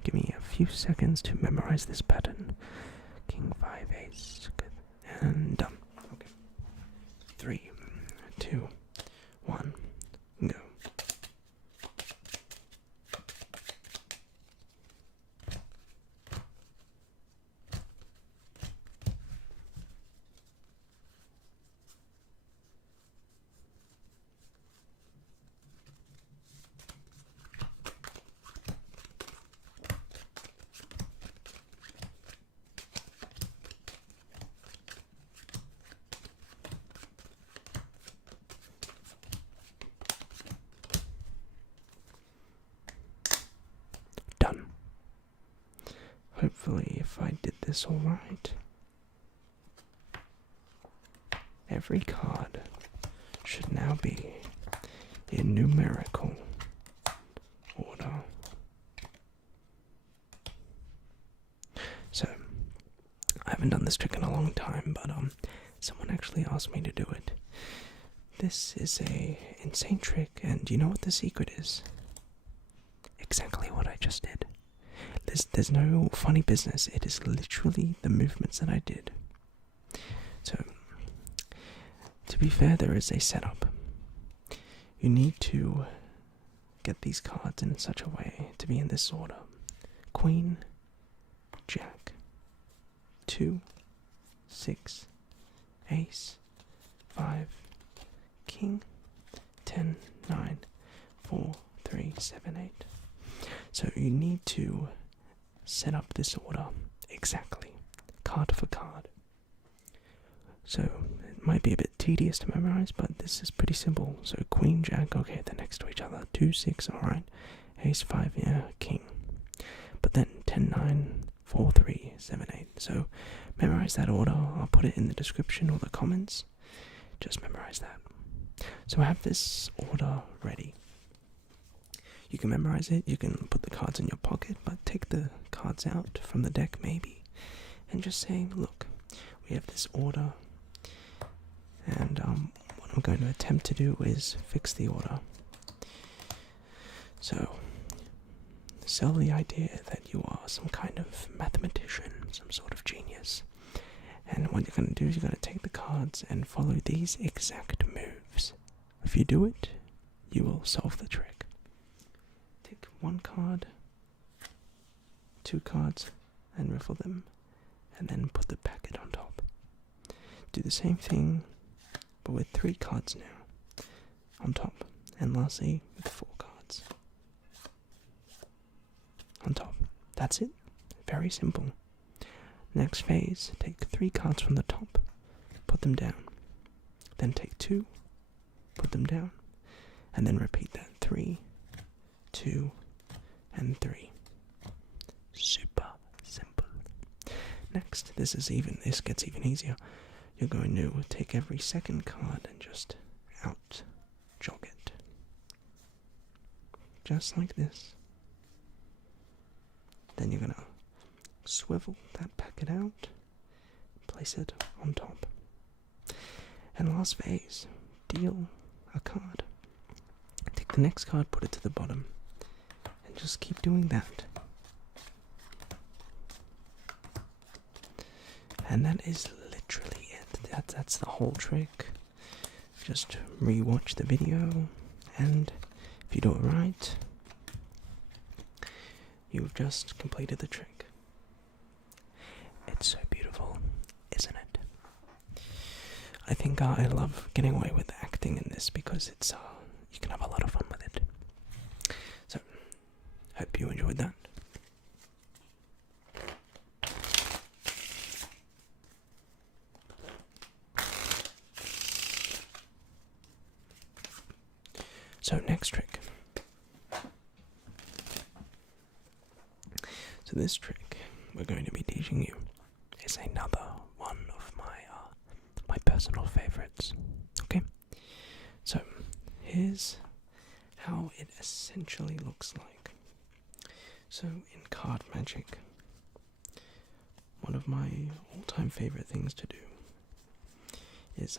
give me a few seconds to memorize this pattern. King, 5, ace, good, and done. Okay. 3, 2, 1, go. Done. Hopefully, if I did this all right, every card should now be in numerical order. So, I haven't done this trick in a long time, but someone actually asked me to do it. This is a insane trick, and do you know what the secret is? Exactly what I just did. There's no funny business. It is literally the movements that I did. So, to be fair, there is a setup. You need to get these cards in such a way to be in this order. Queen, Jack, 2, 6, ace, 5, king, 10, 9, 4, 3, 7, 8. So you need to set up this order exactly, card for card. So it might be a bit tedious to memorize, but this is pretty simple. So queen, jack, okay, they're next to each other. 2, 6, alright. Ace, 5, yeah, king. But then 10, 9, 4, 3, 7, 8. So memorize that order. I'll put it in the description or the comments. Just memorize that. So I have this order ready. You can memorize it, you can put the cards in your pocket, but take the cards out from the deck maybe, and just say, look, we have this order, and what I'm going to attempt to do is fix the order. So, sell the idea that you are some kind of mathematician, some sort of genius, and what you're going to do is you're going to take the cards and follow these exact moves. If you do it, you will solve the trick. Take one card, 2 cards, and riffle them, and then put the packet on top. Do the same thing, but with 3 cards now, on top, and lastly with 4 cards, on top. That's it. Very simple. Next phase, take 3 cards from the top, put them down, then take 2, put them down, and then repeat that. 3, 2, and 3. Super simple. Next, this gets even easier. You're going to take every second card and just out jog it. Just like this. Then you're going to swivel that packet out, place it on top. And last phase, deal a card. Take the next card, put it to the bottom, and just keep doing that. And that is literally it. That's the whole trick. Just rewatch the video, and if you do it right, you've just completed the trick. It's so beautiful, isn't it? I think I love getting away with acting in this because you can have a lot of fun with it. So, hope you enjoyed that. So next trick. So this trick we're going to be teaching you is another one of my personal favorites. Okay? So here's how it essentially looks like. So in card magic, one of my all-time favorite things to do is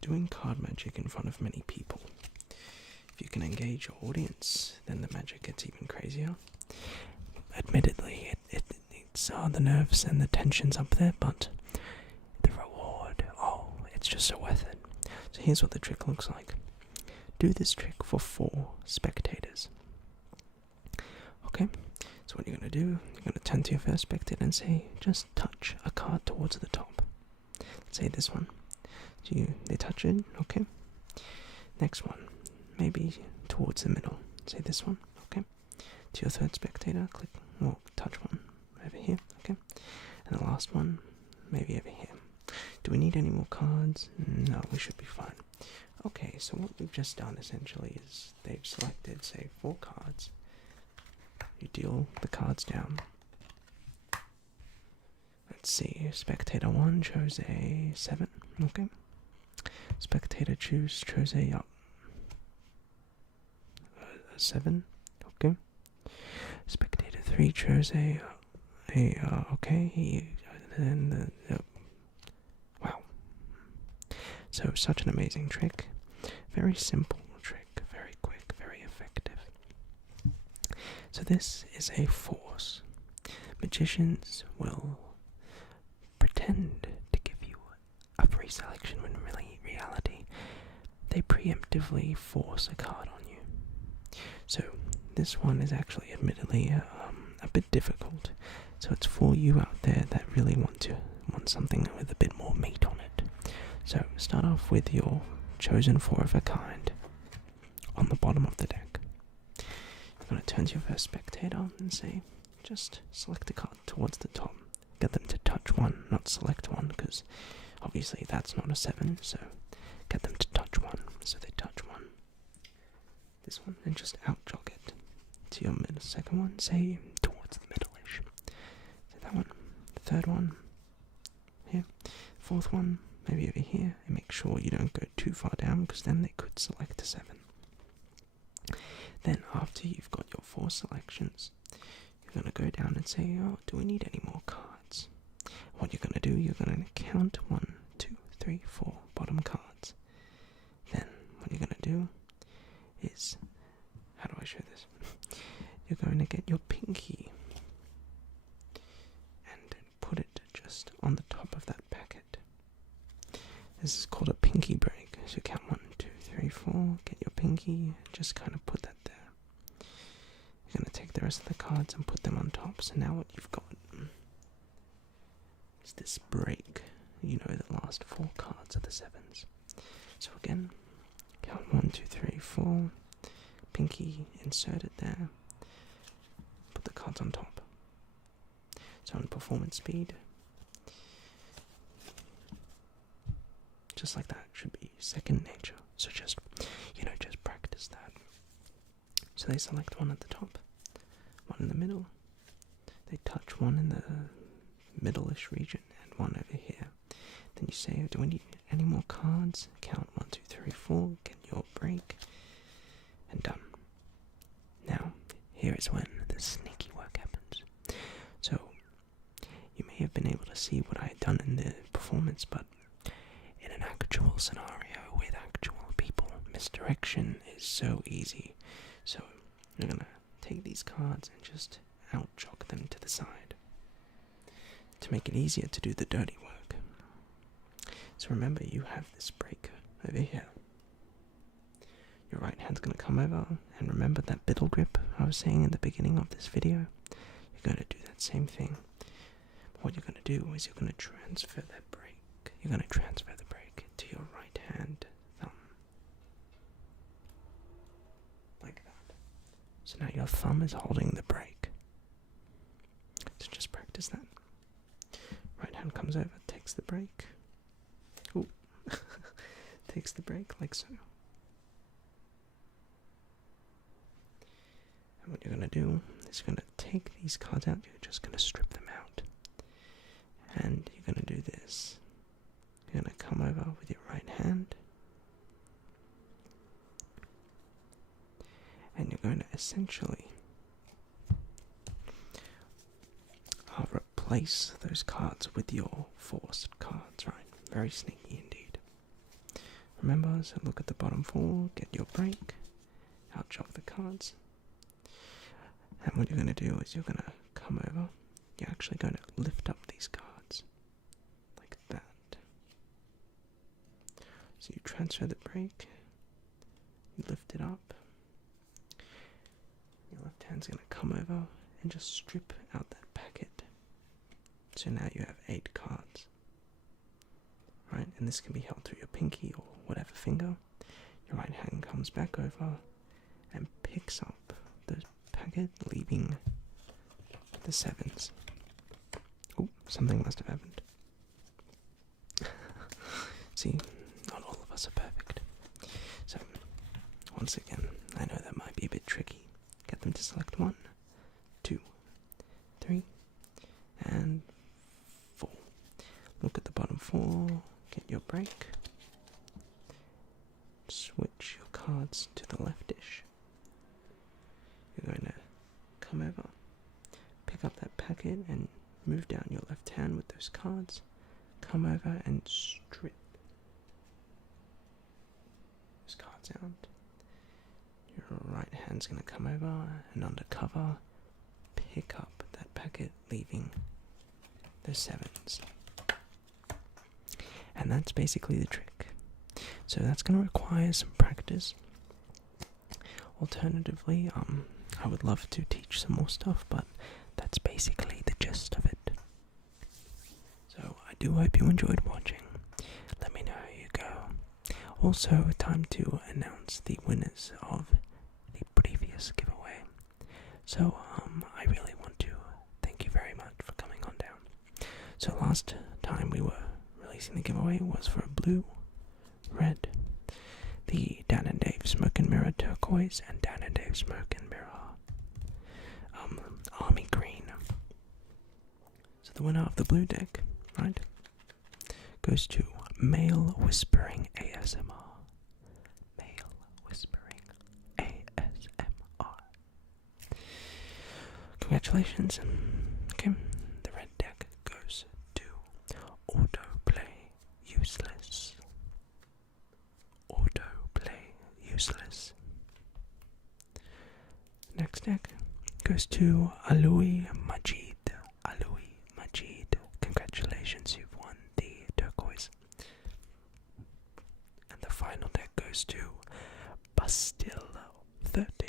doing card magic in front of many people. If you can engage your audience, then the magic gets even crazier. Admittedly, it's the nerves and the tension's up there, but the reward, it's just so worth it. So here's what the trick looks like. Do this trick for 4 spectators. Okay, so what you're going to do, you're going to turn to your first spectator and say, just touch a card towards the top. Let's say this one. They touch it, okay. Next one, maybe towards the middle. Say this one, okay. To your third spectator, touch one over here, okay. And the last one, maybe over here. Do we need any more cards? No, we should be fine. Okay, so what we've just done essentially is they've selected, say, 4 cards. You deal the cards down. Let's see, spectator 1 chose a 7, okay. Spectator 2 chose a 7, okay. Spectator 3 chose okay, wow. So such an amazing trick, very simple trick, very quick, very effective. So this is a force. Magicians will pretend to give you a free selection when really, in reality, they preemptively force a card on you. So this one is actually admittedly a bit difficult. So it's for you out there that really want something with a bit more meat on it. So start off with your chosen 4 of a kind on the bottom of the deck. You're going to turn to your first spectator and say, just select a card towards the top. Get them to touch one, not select one, because obviously that's not a 7, so get them to touch one. So they touch one. This one, and just out jog it to your second one, say towards the middle-ish. So that one, the third one, here, fourth one, maybe over here, and make sure you don't go too far down, because then they could select a 7. Then after you've got your 4 selections, you're going to go down and say, do we need any more cards? What you're going to do, you're going to count 1, 2, 3, 4 bottom cards. Then what you're going to do is, how do I show this? You're going to get your pinky and put it just on the top of that packet. This is called a pinky break. So count 1, 2, 3, 4, get your pinky, just kind of put that there. You're going to take the rest of the cards and put them on top. So now what you've got is this break. You know the last 4 cards are the 7s. So again, count 1, 2, 3, 4. Pinky inserted there. Put the cards on top. So on performance speed, just like that, should be second nature. So just practice that. So they select 1 at the top, 1 in the middle. They touch 1 in the middle-ish region and 1 over here. Then you say, do we need any more cards? Count 1, 2, 3, 4, get your break, and done. Now, here is when the sneaky work happens. So, you may have been able to see what I had done in the performance, but in an actual scenario with actual people, misdirection is so easy. So, you're going to take these cards and just out-jog them to the side to make it easier to do the dirty work. So remember, you have this break over here. Your right hand's going to come over, and remember that Biddle Grip I was saying in the beginning of this video? You're going to do that same thing. But what you're going to do is you're going to transfer that break. You're going to transfer the break to your right hand thumb. So now your thumb is holding the brake. So just practice that. Right hand comes over, takes the brake. Ooh. Takes the brake like so. And what you're going to do is you're going to take these cards out. You're just going to strip them out. And you're going to do this. You're going to come over with your right hand. And you're going to essentially replace those cards with your forced cards, right? Very sneaky indeed. Remember, so look at the bottom four, get your break, outchop the cards. And what you're going to do is you're going to come over, you're actually going to lift up these cards, like that. So you transfer the break, you lift it up, your left hand's going to come over and just strip out that packet. So now you have 8 cards. Right, and this can be held through your pinky or whatever finger. Your right hand comes back over and picks up the packet, leaving the 7s. Oh, something must have happened. See, not all of us are perfect. So, once again, I know that might be a bit tricky. Get them to select 1, 2, 3, and 4. Look at the bottom 4, get your break. Switch your cards to the left-ish. You're going to come over, pick up that packet and move down your left hand with those cards. Come over and strip those cards out. Your right hand's going to come over and undercover pick up that packet, leaving the 7s. And that's basically the trick. So that's going to require some practice. Alternatively, I would love to teach some more stuff, but that's basically the gist of it. So I do hope you enjoyed watching. Let me know how you go. Also, time to announce the winners of the previous giveaway. So I really want to thank you very much for coming on down. So last time we were releasing the giveaway was for a blue, red, the Dan and Dave Smoke and Mirror turquoise, and Dan and Dave Smoke and Mirror army green. So the winner of the blue deck, right, goes to Male Whispering ASMR. Male Whispering ASMR. Congratulations. Okay, the red deck goes to Autoplay Useless. Autoplay Useless. Next deck goes to Alui Majid. Alui Majid. Congratulations, you've won the turquoise. And the final deck goes to Bastille 13.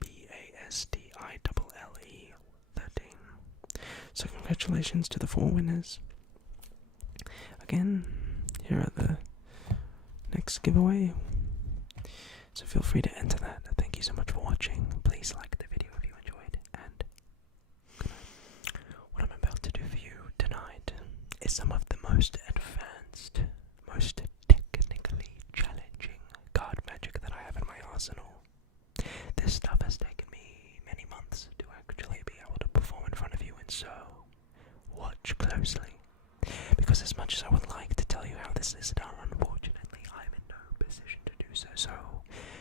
BASTILLE 13. So congratulations to the 4 winners. Again, here are the next giveaway. So feel free to enter that. Thank you so much for watching. Please like the video if you enjoyed. And what I'm about to do for you tonight is some of the most advanced, most technically challenging card magic that I have in my arsenal. This stuff has taken me many months to actually be able to perform in front of you, and so watch closely. Because as much as I would like to tell you how this is done, unfortunately I'm in no position to do so, so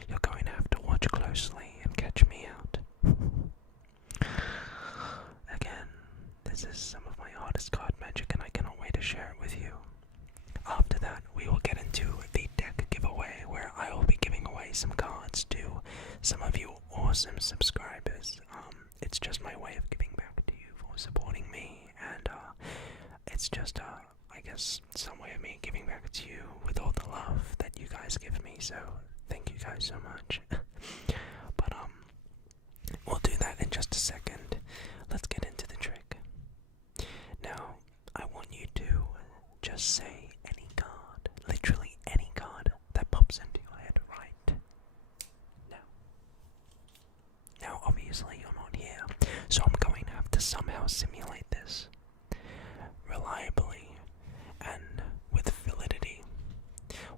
you're going to have to watch closely and catch me out. Again, this is some of my hardest card magic and I cannot wait to share it with you. After that, we will get into the deck giveaway where I will be giving away some cards to some of you awesome subscribers. It's just my way of giving back to you for supporting me, and it's just I guess some way of me giving back to you with all the love that you guys give me, so thank you guys so much. But we'll do that in just a second. Let's get into the trick. Now, I want you to just say any card, literally any card that pops into your head right now. Now now simulate this reliably and with validity.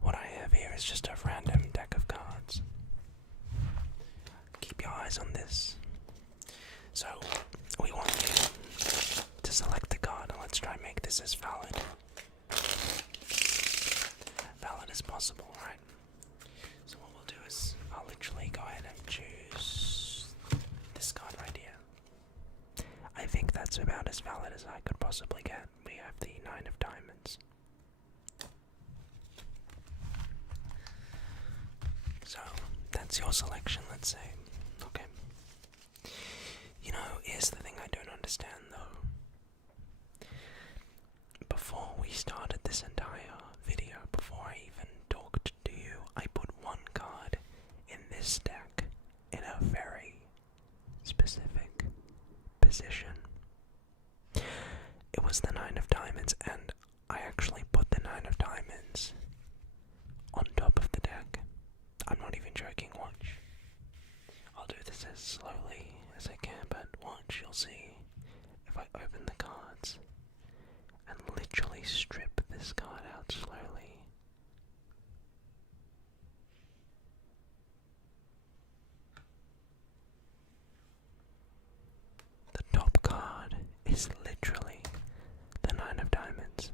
What I have here is just a random deck of cards. Keep your eyes on this. So, we want you to select the card, and let's try and make this as valid as possible, right? So what we'll do is, I'll literally go ahead and choose this card right here. I think that's about as valid as I could possibly get. We have the 9 of Diamonds. So, that's your selection, let's say. Okay. You know, here's the thing I don't understand though. Before we started this entire video, before I even talked to you, I put one card in this deck in a very specific position. It was the 9 of Diamonds, and I actually put the 9 of Diamonds on top of the deck. I'm not even joking, watch. I'll do this as slowly as I can, but watch, you'll see. If I open the cards and literally strip this card out slowly, the top card is literally the 9 of Diamonds.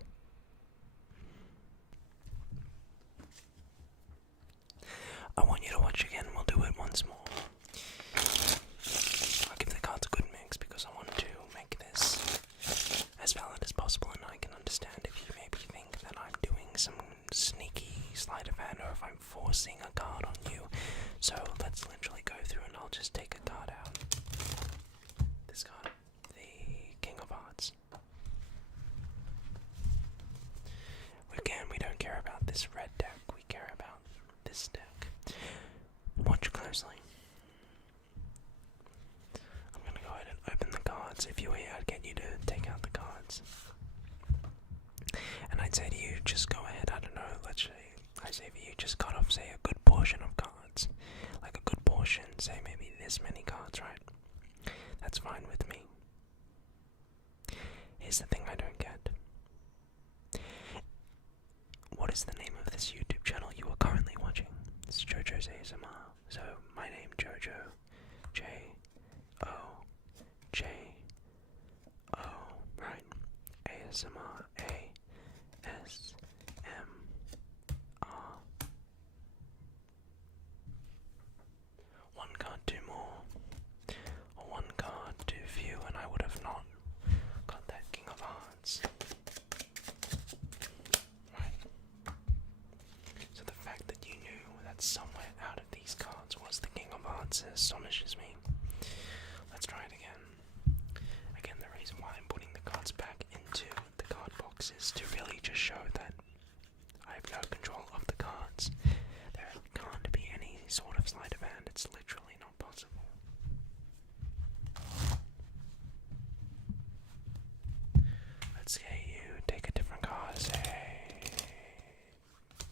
I want you to watch again, we'll do it once more. I'll give the cards a good mix because I want to make this as valid as possible, and I can understand if you maybe think that I'm doing some sneaky sleight of hand or if I'm forcing a card on you. So let's literally go through and I'll just take a card out. This card, the King of Hearts. Again, we don't care about this red deck, we care about this deck. Watch closely. I'm gonna go ahead and open the cards. If you were here, I'd get you to take out the cards. And I'd say to you, just go ahead, I don't know, let's say, I say for you, just cut off, say, a good portion of cards. Like a good portion, say maybe this many cards, right? That's fine with me. Here's the thing I don't get. What is the name of this YouTube channel you are currently watching? It's JoJo's ASMR. So, my name, JoJo. J-O. J-O. Right. ASMR. A-S-M-R. One card, two more. Or one card, two few, and I would have not got that King of Hearts. So the fact that you knew that somewhere out of these cards was the King of Hearts astonishes me. Let's try it again. Again, the reason why I'm putting the cards back into the card box is to really just show that I have no control of the cards. There can't be any sort of sleight of hand. It's literally not possible. Let's say you take a different card, say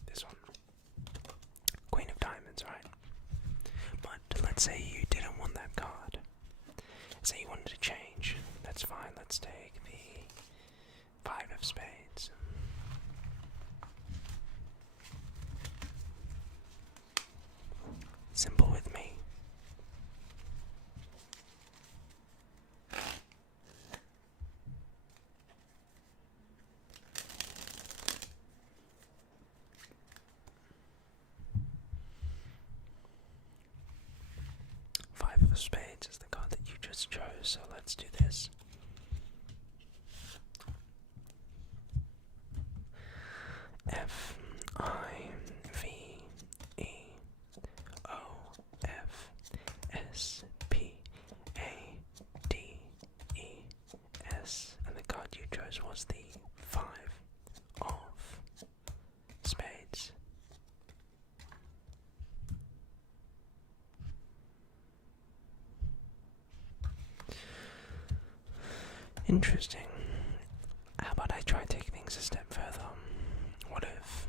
this one. Queen of Diamonds, right? But let's say you didn't want that card. Say you wanted to change. That's fine, let's take the 5 of Spades. Simple with me. Five of Spades is the card that you just chose, so let's do this. F I V E O F S P A D E S, and the card you chose was the 5 of Spades. Interesting. How about I try take things a step further? What if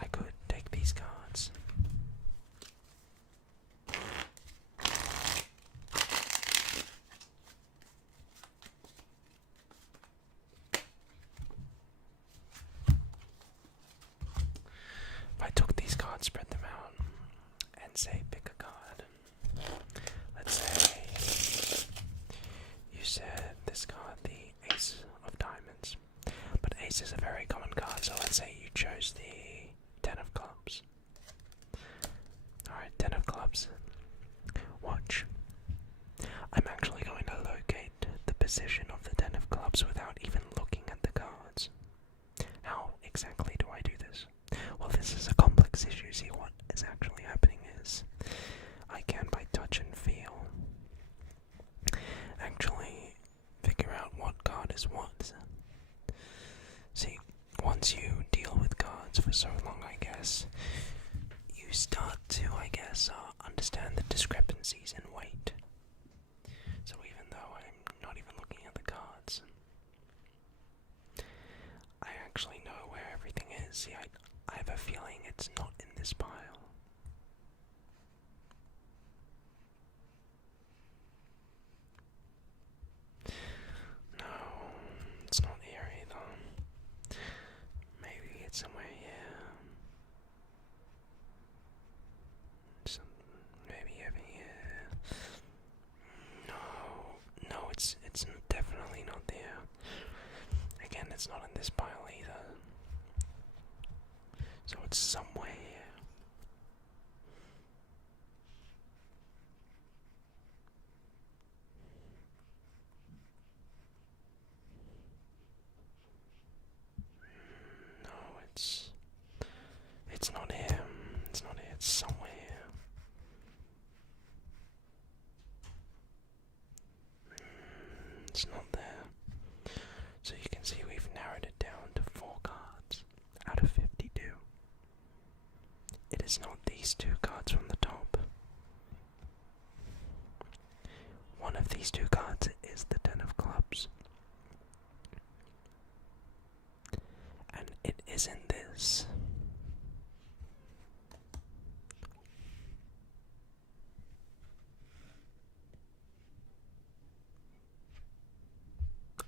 I could take these cards? ace is a very common card, so let's say you chose the 10 of clubs. Alright, 10 of clubs. Watch. I'm actually going to locate the position of the 10 of clubs without even looking at the cards. How exactly do I do this? Well, this is a complex issue. See, what is actually happening is I can, by touch and feel, actually figure out what card is what. See, once you deal with cards for so long, I guess, you start to, understand the discrepancies in weight. So even though I'm not even looking at the cards, I actually know where everything is. See, I have a feeling it's not in this pile. No, it's not here either. Maybe it's somewhere here. Maybe over here. No, it's definitely not there. Again, it's not in this pile either. So it's somewhere here. No, it's not here. It's not here. It's somewhere here. It's not there. So you can see we've narrowed it down to 4 cards out of 52. It is not these 2 cards from the top. One of these 2 cards is the 10 of clubs. And it isn't this.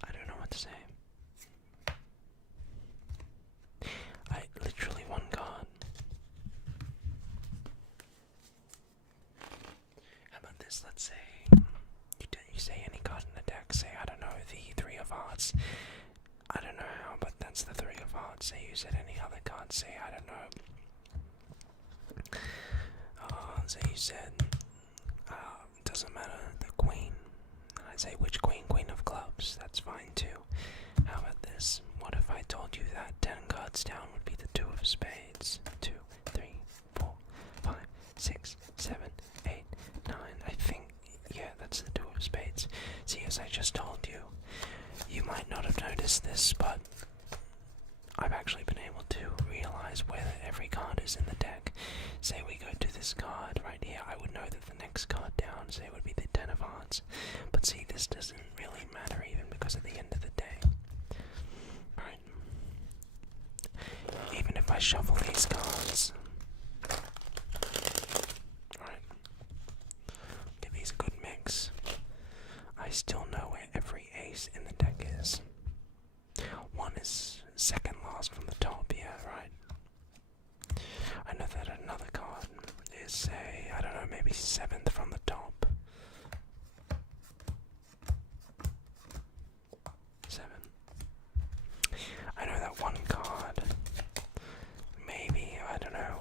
I don't know what to say. Literally one card. How about this? Let's say you say any card in the deck. Say, I don't know, the 3 of hearts. I don't know how, but that's the 3 of hearts. Say you said any other card. Say, I don't know. Say you said, doesn't matter, the queen. And I'd say, which queen? Queen of clubs. That's fine too. How about this? What if I told you that 10 cards down would be the 2 of spades? 2, 3, 4, 5, 6, 7, 8, 9. I think, yeah, that's the 2 of spades. See, as I just told you, you might not have noticed this, but I've actually been able to realize where every card is in the deck. Say we go to this card right here, I would know that the next card down, say, would be the 10 of hearts. But see, this doesn't really matter even, because at the end of the day, right, even if I shuffle these cards, right, give these a good mix, I still know where every ace in the deck is. One is second last from the top, yeah, right. I know that another card is, say, I don't know, maybe 7th from the top. 7. I know that one card, maybe, I don't know.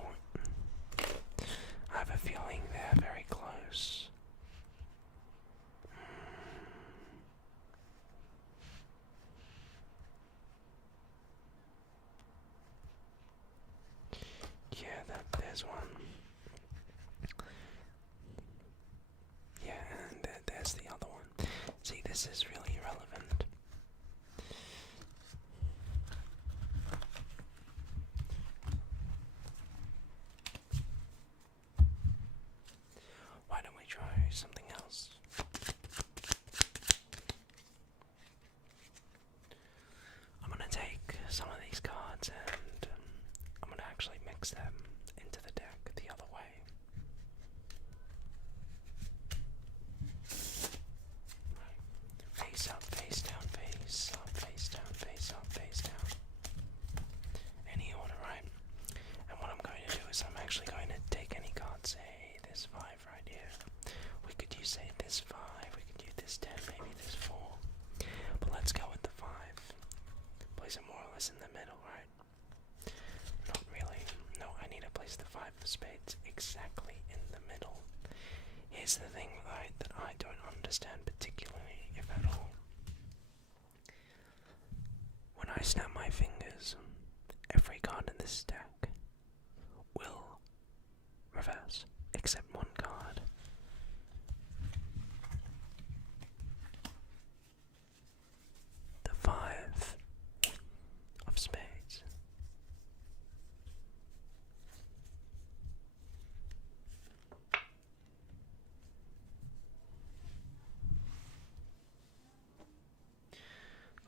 I have a feeling they're very close. Yeah, there's one. Yeah, and there's the other one. See, this is really irrelevant. Why don't we try something else? I'm gonna take some of these cards and I'm gonna actually mix them into the deck the other way. Right. guess in the middle, right? Not really. No, I need to place the 5 of spades exactly in the middle. Here's the thing, right, that I don't understand particularly, if at all. When I snap my fingers, every card in this deck will reverse, except one card. The 5 of spades.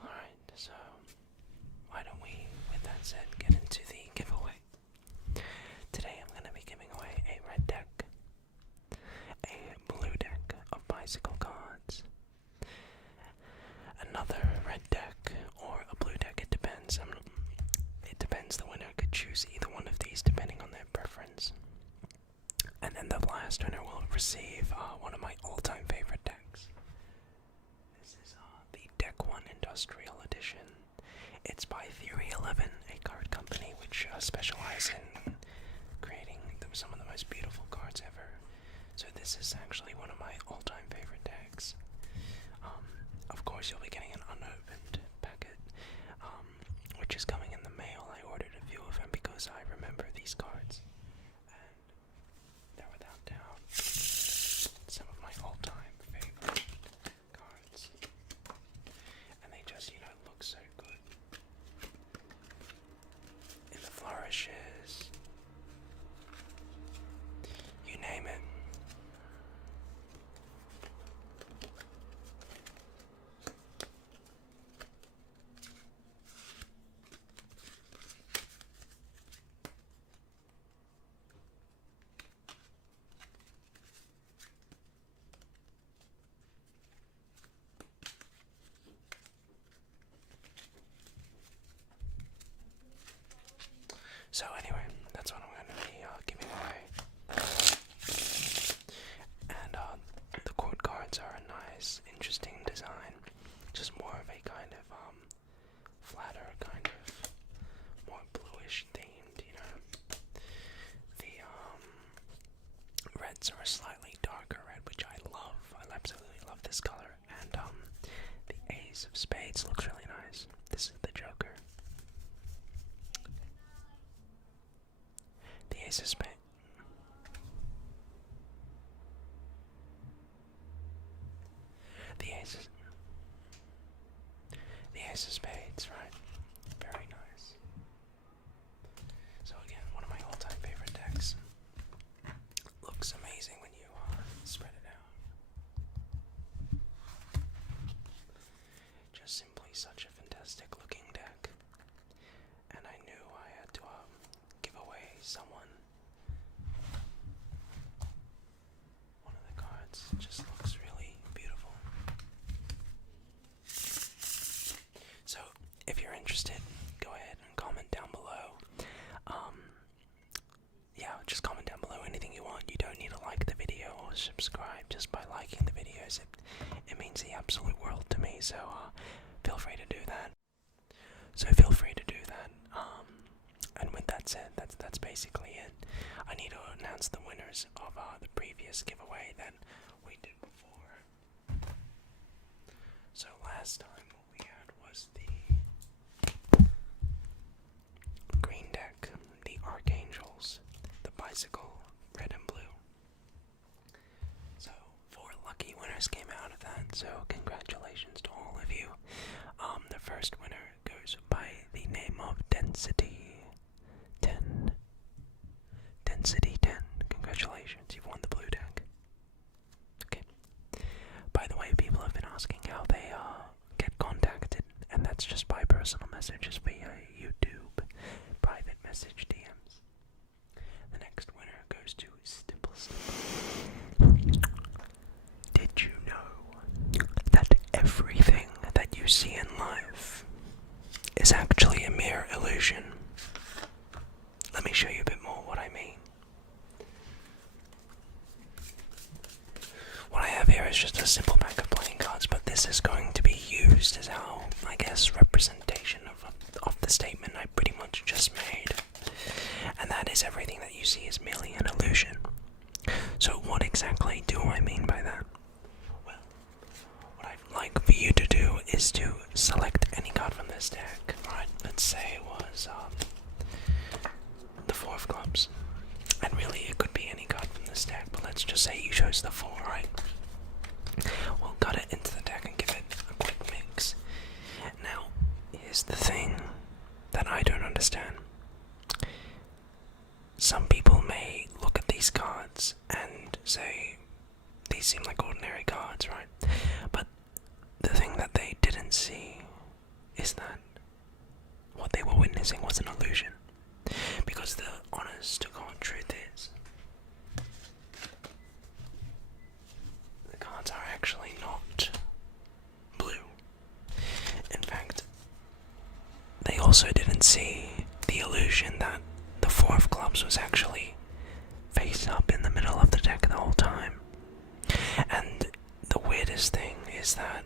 Alright, so why don't we, with that said, get into the giveaway. Today I'm going to be giving away a red deck, a blue deck of bicycle cards, another red deck, or a blue deck, it depends. It depends, the winner could choose either one of these depending on their preference. And then the last winner will receive one of my all-time favorite decks. This is the Deck 1 Industrial Edition. It's by Theory 11, a card company which specializes in creating some of the most beautiful cards ever. So this is actually one of my all-time favorite decks. Of course, you'll be getting an unopened packet, which is coming in the mail. I ordered a few of them because I remember these cards, and they're without doubt some of my all-time favorite cards. And they just, look so good. In the flourishes, you name it. So anyway, that's what I'm going to be giving away. And the court cards are a nice, interesting design. Just more of a kind of flatter, kind of more bluish themed, The reds are a slightly darker red, which I love. I absolutely love this color. And the ace of spades looks really nice. This is the Joker. The ace of spades. The ace of spades, right? Very nice. So again, one of my all-time favorite decks. Looks amazing when you spread it out. Just simply such a fantastic looking deck. And I knew I had to give away someone. One of the cards just looks really beautiful. So, if you're interested, go ahead and comment down below. Just comment down below anything you want. You don't need to like the video or subscribe. Just by liking the videos, it means the absolute world to me. So, feel free to do that. And with that said, that's basically it. I need to announce the winners of the previous giveaway that we did before. So last time what we had was the green deck, the Archangels, the bicycle, red and blue. So 4 lucky winners came out of that, so congratulations to all of you. The first winner goes by the name of Density 10. Density 10, congratulations, you've won the blue deck. Okay. By the way, people have been asking how they get contacted, and that's just by personal messages via YouTube, private message DMs. The next winner goes to Stipple. Did you know that everything that you see in life is actually a mere illusion? Let me show you a bit more what I mean. What I have here is just a simple pack of playing cards, but this is going to be used as our, I guess, representation of the statement I pretty much just made. And that is, everything that you see is merely an illusion. So what exactly do I mean by that? Well, what I'd like for you to do is to select any card from this deck. Alright, let's say it was the Four of Clubs. And really, it could be any card from this deck, but let's just say you chose the 4, right? We'll cut it into the deck and give it a quick mix. Now, here's the thing that I don't understand. Some people may look at these cards and say, these seem like ordinary cards, right? But the thing that they didn't see is that what they were witnessing was an illusion. Because the honest to God truth is, the cards are actually not blue. In fact, they also didn't see the illusion that the Four of Clubs was actually face up in the middle of the deck the whole time. And the weirdest thing is that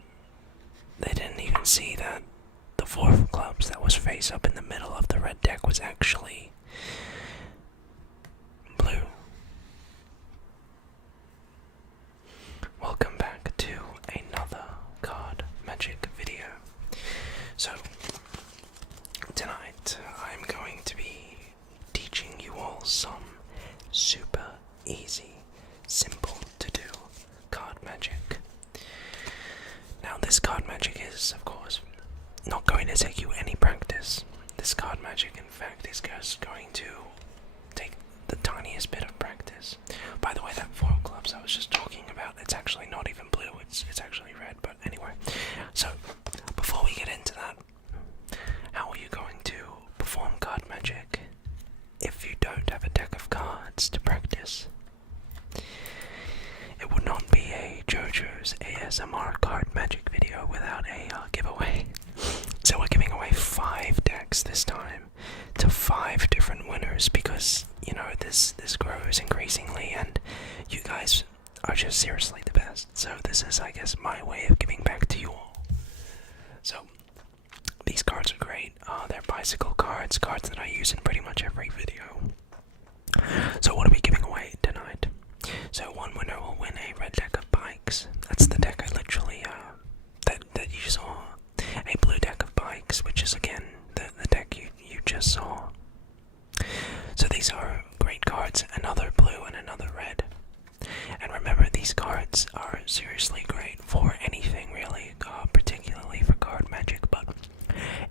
they didn't even see that the Four of Clubs that was face up in the middle of the red deck was actually blue. Welcome back to another card magic video. So, tonight I'm going to be teaching you all some super easy, simple to do card magic. Now, this card magic is, of course, not going to take you any practice. This card magic, in fact, is just going to take the tiniest bit of practice. By the way, that Four of Clubs I was just talking about, it's actually not even blue, it's actually red, but anyway. So, before we get into that, how are you going to perform card magic if you don't have a deck of cards to practice? It would not be a JoJo's ASMR card magic video without a giveaway. So we're giving away 5 decks this time to 5 different winners because, you know, this grows increasingly and you guys are just seriously the best. So this is, I guess, my way of giving back to you all. So these cards are great. They're bicycle cards that I use in pretty much every video. So what are we giving away tonight? So one winner will win a red deck of bikes. That's the deck I literally, that you saw. A blue deck of bikes, which is again the deck you just saw. So these are great cards, another blue and another red. And remember, these cards are seriously great for anything really, particularly for card magic, but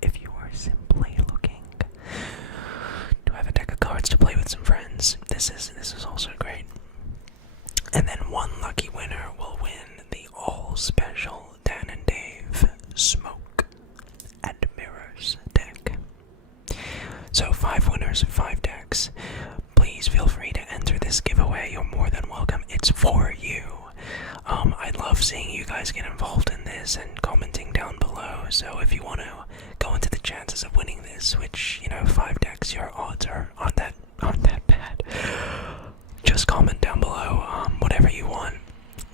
if you are simply looking to have a deck of cards to play with some friends, this is also great. And then one lucky winner will win the all-special Dan and Dave Smoke and Mirrors deck. So 5 winners, 5 decks. Please feel free to enter this giveaway. You're more than welcome. It's for you. I love seeing you guys get involved in this and commenting down below. So if you want to go into the chances of winning this, which, you know, 5 decks, your odds aren't that bad. Just comment down below whatever you want.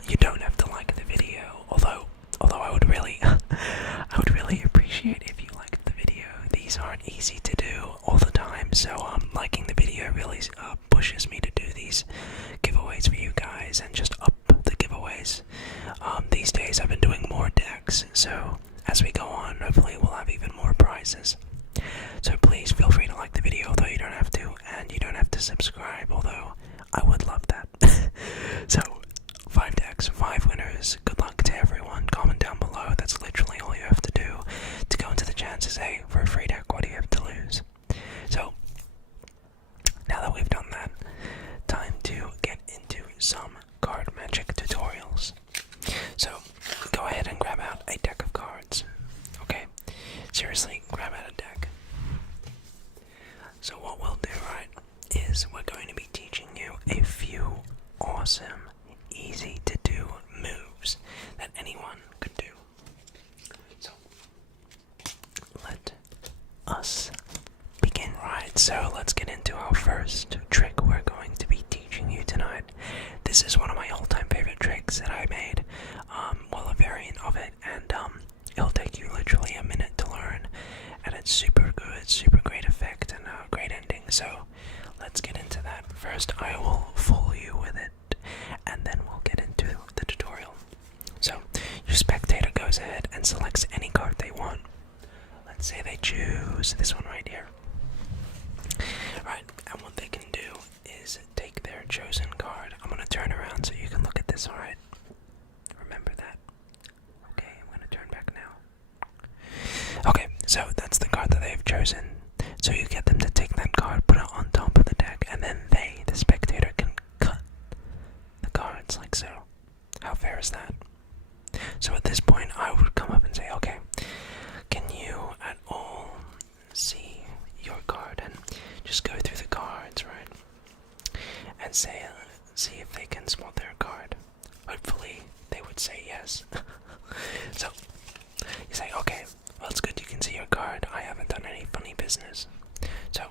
You don't have to like the video, although I would really appreciate if you liked the video. These aren't easy to do all the time, so liking the video really pushes me to do these giveaways for you guys and just up the giveaways. These days I've been doing more decks, so as we go on, hopefully we'll have even more prizes. So please feel free to like the video, although you don't have to, and you don't have to subscribe, although I would love that. So, 5 decks, 5 winners. Good luck to everyone. Comment down below. That's literally all you have to do to go into the chances. Hey, for a free deck, what do you have to lose? So, now that we've done that, time to get into some card magic tutorials. So, go ahead and grab out a deck of cards. Okay? Seriously, grab out a deck. So what we'll do, right, is we're going to be teaching you a few awesome, easy to do moves that anyone could do. So, let us begin. Right, so let's get into our first trick we're going to be teaching you tonight. This is one of my all-time favorite tricks that I made, well, a variant of it, and it'll take you literally a minute to learn, and it's super super great effect and a great ending. So let's get into that. First, I will fool you with it, and then we'll get into the tutorial. So your spectator goes ahead and selects any card they want. Let's say they choose this one right here. Right, and what they can do is take their chosen card. I'm gonna turn around so you can look at this, alright? Remember that. Okay, I'm gonna turn back now. Okay, so that's the card that they've chosen. So you get them to take that card, put it on top of the deck, and then they, the spectator, can cut the cards like so. How fair is that? So at this point, I would come up and say, okay, can you at all see your card? And just go through the cards, right? And say, see if they can spot their card. Hopefully, they would say yes. So, you say, okay, well, it's good you can see your card. I haven't done any funny business. So,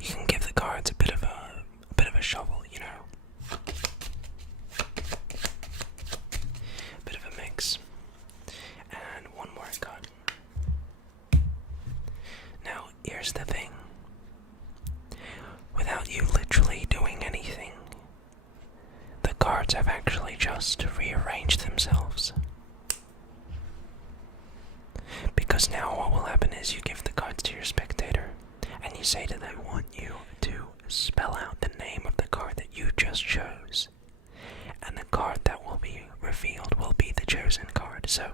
you can give the cards a bit of a shovel, you know. A bit of a mix. And one more cut. Now, here's the thing. Without you literally doing anything, the cards have actually just rearranged themselves. Because now what will happen is you give the cards to your spectator, and you say that I want you to spell out the name of the card that you just chose. And the card that will be revealed will be the chosen card. So,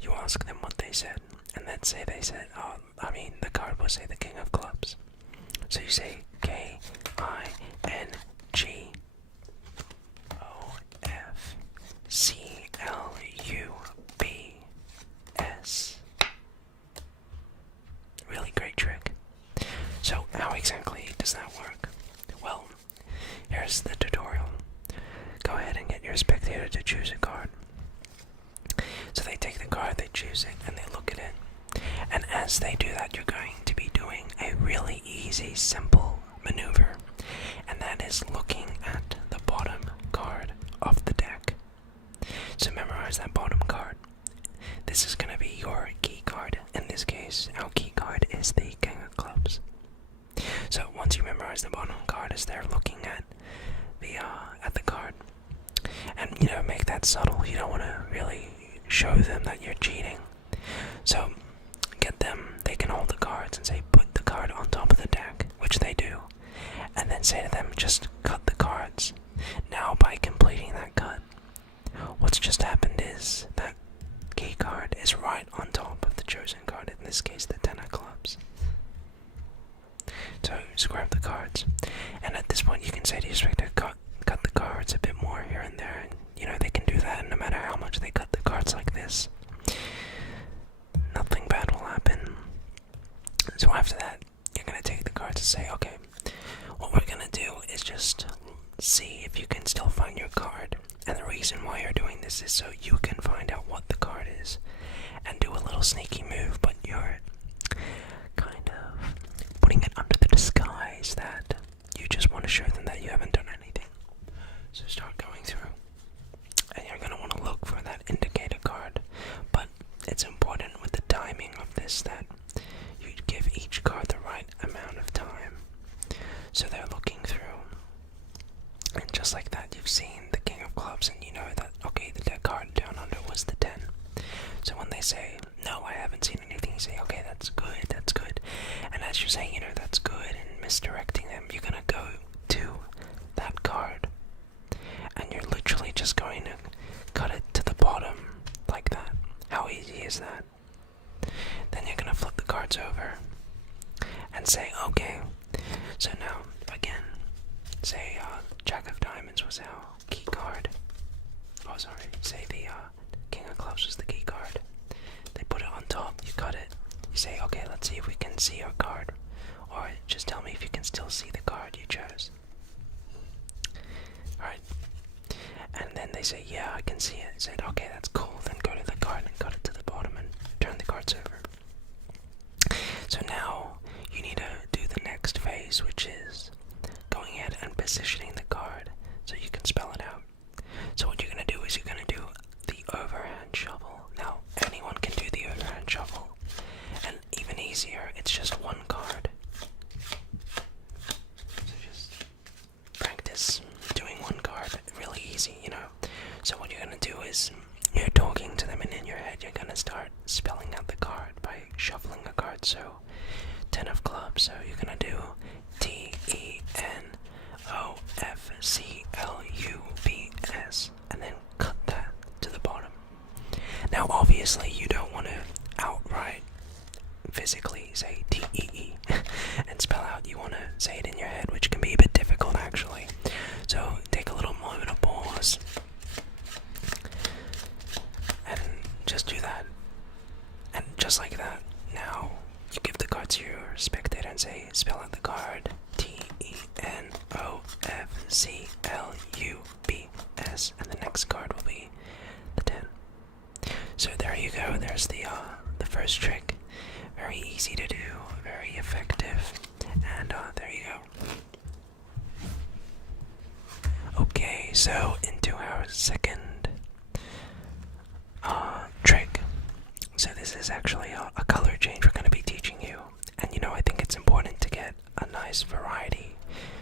you ask them what they said, and let's say they said, the card will say the King of Clubs. So you say KINGOFCLUBS. Really great trick. So how exactly does that work? Well, here's the tutorial. Go ahead and get your spectator to choose a card. So they take the card, they choose it, and they look at it. And as they do that, you're going to be doing a really easy, simple maneuver. And that is looking at the bottom card of the deck. So memorize that bottom card. This is going to be your key card. In this case, our key card is the King of Clubs. So once you memorize the bottom card as they're looking at the card, and make that subtle. You don't want to really show them that you're cheating. So get them, they can hold the cards and say put the card on top of the deck, which they do, and then say to them just cut the cards. Now by completing that cut, what's just happened is that key card is right on top of the chosen card, in this case the Ten of Clubs. So just grab the cards, and at this point you can say to your spectator, cut the cards a bit more here and there, and they can do that, and no matter how much they cut the cards like this, nothing bad will happen. So after that, you're going to take the cards and say, okay, what we're going to do is just see if you can still find your card. And the reason why you're doing this is so you can find out what the card is and do a little sneaky move, but you're kind of putting it under the disguise that you just want to show them that you haven't done anything. So start going through, and you're going to want to look for that indicator card, but it's important with the timing of this that you give each card the right amount of time. So they're looking through, and just like that, you've seen the King of Clubs, and you know that, okay, the deck card down under was the 10. So when they say, no, I haven't seen anything, you say, okay, that's good, that's good. And as you're saying, that's good, and misdirecting them, you're going to go to that card, and you're literally just going to cut it to the bottom, like that. How easy is that? Then you're going to flip the cards over, and say, okay, so now, again, say, Jack of Diamonds was our key card. Oh, sorry, say the, King of Clubs was the key card. They put it on top, you cut it, you say, okay, let's see if we can see your card, or just tell me if you can still see the card you chose. Alright, and then they say, yeah, I can see it. Said, okay, that's cool, then go to the card and cut it to the bottom and turn the cards over. So now, you need to do the next phase, which is going ahead and positioning the card so you can spell it out. So what you're going to do is you're going to do the overhand shuffle. Now, anyone can do the overhand shuffle, and it's just one card. So just practice doing one card. Really easy, you know. So what you're gonna do is you're talking to them, and in your head you're gonna start spelling out the card by shuffling a card. So 10 of clubs. So you're gonna do TENOFCLUBS, and then cut that to the bottom. Now, obviously, you don't want to outright physically say TEE and spell out. You want to say it in your head, which can be a bit difficult actually. So take a little moment of pause and just do that. And just like that, now you give the card to your spectator and say, spell out the card TENOFCLUBS, and the next card will be the 10. So there you go. There's the first trick. Very easy to do, very effective, and there you go. Okay, so into our second trick. So this is actually a color change we're going to be teaching you, and you know, I think it's important to get a nice variety.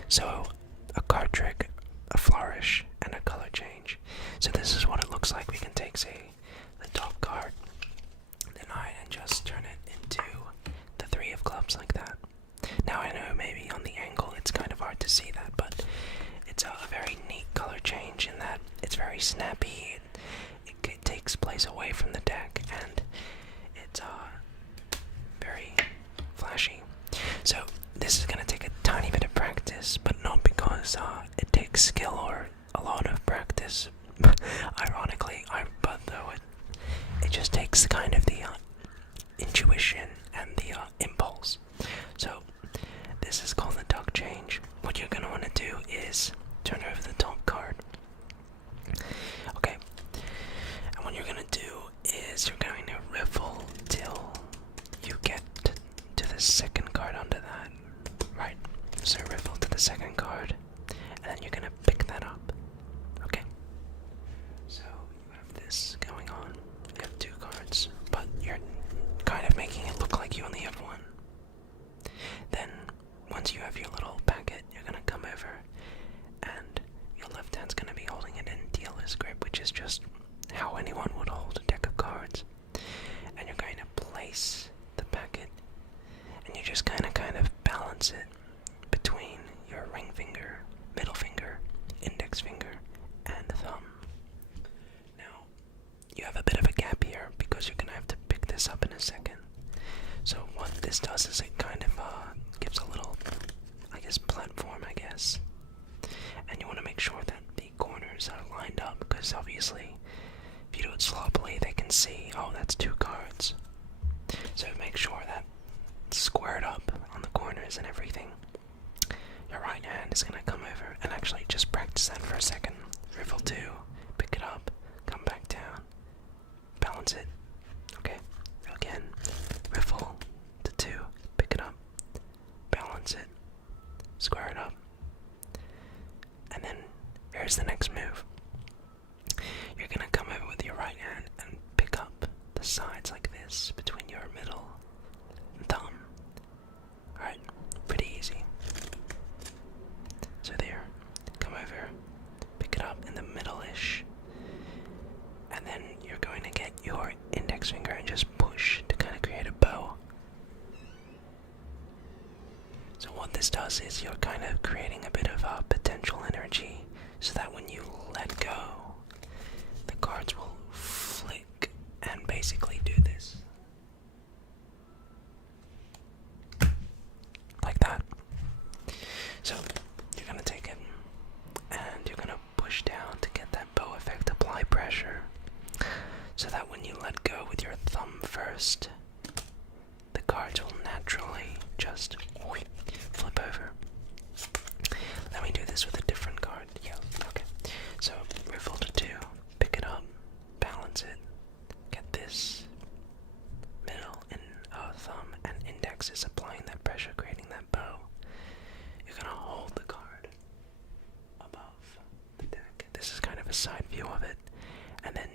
So a card trick, a flourish, and a color change. So this is what it looks like. We can take, say, the top card, the 9, and just turn it into the 3 of clubs like that. Now I know maybe on the angle it's kind of hard to see that, but it's a very neat color change in that it's very snappy. It takes place away from the deck, and it's very flashy. So this is going to take a tiny bit of practice, but not because it takes skill or a lot of practice. Ironically, but though it just takes kind of the intuition and the impulse. So this is called the duck change. What you're going to want to do is turn over the top card. Okay, and what you're going to do is you're going to riffle till you get to the second card under that. Right, so riffle to the second card, and then you're going to pick that up. Okay, so you have this going on. You have 2 cards, but you're kind of making it look like you only have 1. Then, once you have your little packet, you're going to come over, and your left hand's going to be holding it in Devious Grip, which is just how anyone would hold a deck of cards. And you're going to place the packet, and you just kind of balance it between your ring finger, middle finger, index finger, and thumb. Now, you have a bit of a gap here because you're going to have to pick this up in a second. So what this does is it kind of gives a little, platform, and you want to make sure that the corners are lined up, because obviously if you do it sloppily they can see, oh, that's 2 cards. So make sure that it's squared up on the corners and everything. Your right hand is going to come over, and actually just practice that for a second. Riffle 2, pick it up, come back down, balance it. Okay, again, riffle to 2, pick it up, balance it, square it up, and then here's the next move. You're gonna come over with your right hand and pick up the sides like this between your middle and thumb. Alright, pretty easy. So there, come over, pick it up in the middle-ish, and then you're going to get your index finger and just push to kind of create a bow. So what this does is you're kind of creating a bit of potential energy, so that when you let go, the cards will flick and basically do this. Like that. So you're going to take it and you're going to push down to get that bow effect, apply pressure, so that when you let go with your thumb first, the cards will naturally just flip over. Let me do this with a different card. Yeah, okay. So riffle to 2, pick it up, balance it, get this middle and thumb and index is applying that pressure, creating that bow. You're gonna hold the card above the deck. This is kind of a side view of it, and then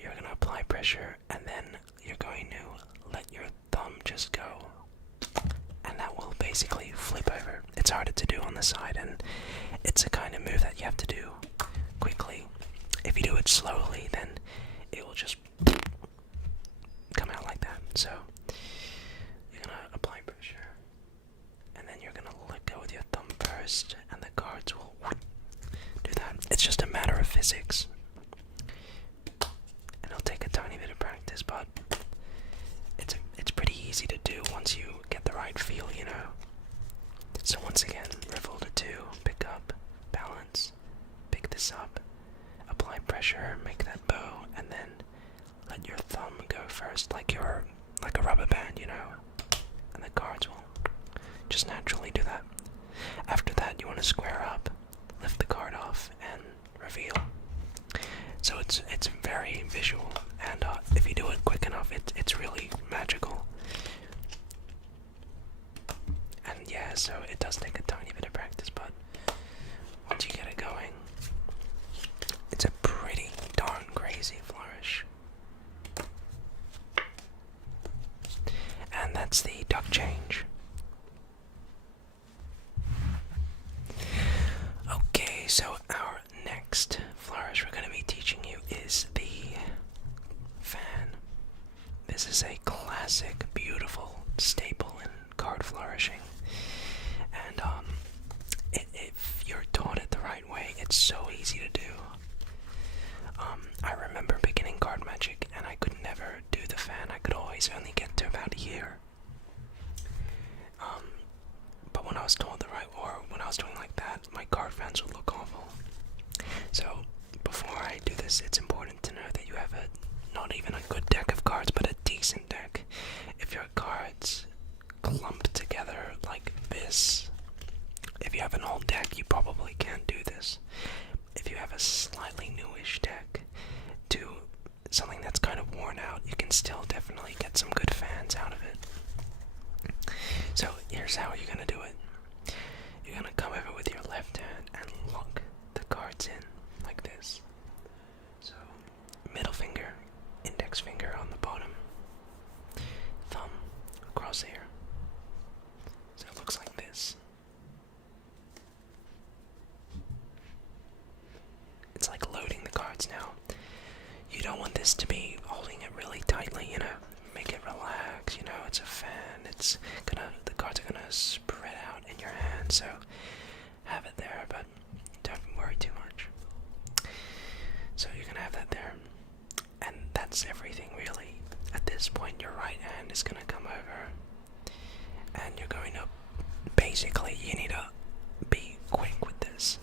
you're gonna apply pressure, and then you're going to let your thumb just go basically flip over. It's harder to do on the side, and it's a kind of move that you have to do quickly. If you do it slowly, then it will just come out like that. So you're gonna apply pressure, and then you're gonna let go with your thumb first, and the cards will do that. It's just a matter of physics, and it'll take a tiny bit of practice, but it's pretty easy to do once you get the right feel, you know. So once again, revolve to 2, pick up, balance, pick this up, apply pressure, make that bow, and then let your thumb go first, like a rubber band, you know, and the cards will just naturally do that. After that, you want to square up, lift the card off, and reveal. So it's very visual, and if you do it quick enough, it's really magical. And yeah, so it does take a tiny bit of practice, but once you get it going, it's a pretty darn crazy flourish. And that's the duck change. Okay, so our next flourish we're going to be teaching you is the fan. This is a classic, beautiful staple in card flourishing. And if you're taught it the right way, it's so easy to do. I remember beginning card magic, and I could never do the fan. I could always only get to about here. But when I was taught the right, or when I was doing like that, my card fans would look awful. So before I do this, it's important to know that you have not even a good deck of cards, but a decent deck. If your cards clump together like this, if you have an old deck, you probably can't do this. If you have a slightly newish deck to something that's kind of worn out, you can still definitely get some good fans out of it. So here's how you're gonna do it. You're gonna come over with your left hand and lock the cards in like this. So middle finger, index finger on the bottom, thumb across here. So it looks like this. It's like loading the cards now. You don't want this to be holding it really tightly, you know. Make it relax, you know, it's a fan. The cards are gonna spread out in your hand, so have it there, but don't worry too much. So you're gonna have that there. And that's everything really. At this point, your right hand is gonna come over, and you're going to, basically, you need to be quick with this.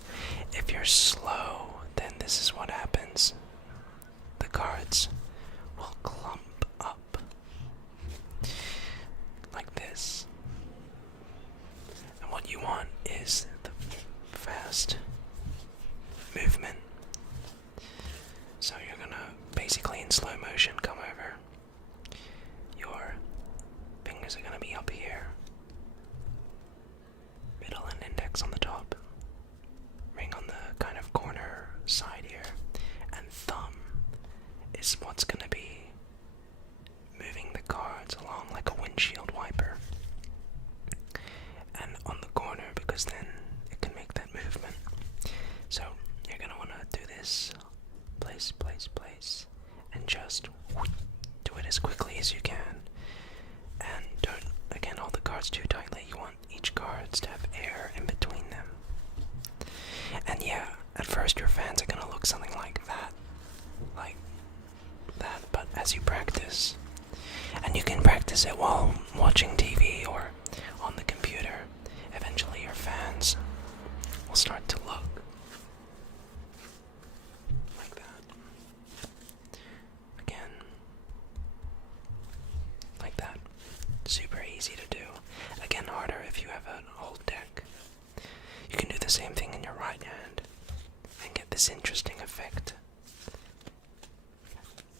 If you're slow, then this is what happens. The cards will clump up like this. And what you want is the fast movement. So you're gonna basically in slow motion come over. Your fingers are gonna be up here. Middle and index on the top. Ring on the kind of corner side here. And thumb is what's gonna be moving the cards along like a windshield wiper. And on the corner, because then it can make that movement. So you're gonna wanna do this. Place, place, place. And just do it as quickly as you can. And don't, again, hold the cards too tightly. You want each card to have air in between them. And yeah, at first your fans are gonna look something like that. Like that, but as you practice, and you can practice it while watching TV or on the computer, eventually your fans will start to look like that. Again, like that. Super easy to do. Again, harder if you have an old deck. You can do the same thing in your right hand and get this interesting effect.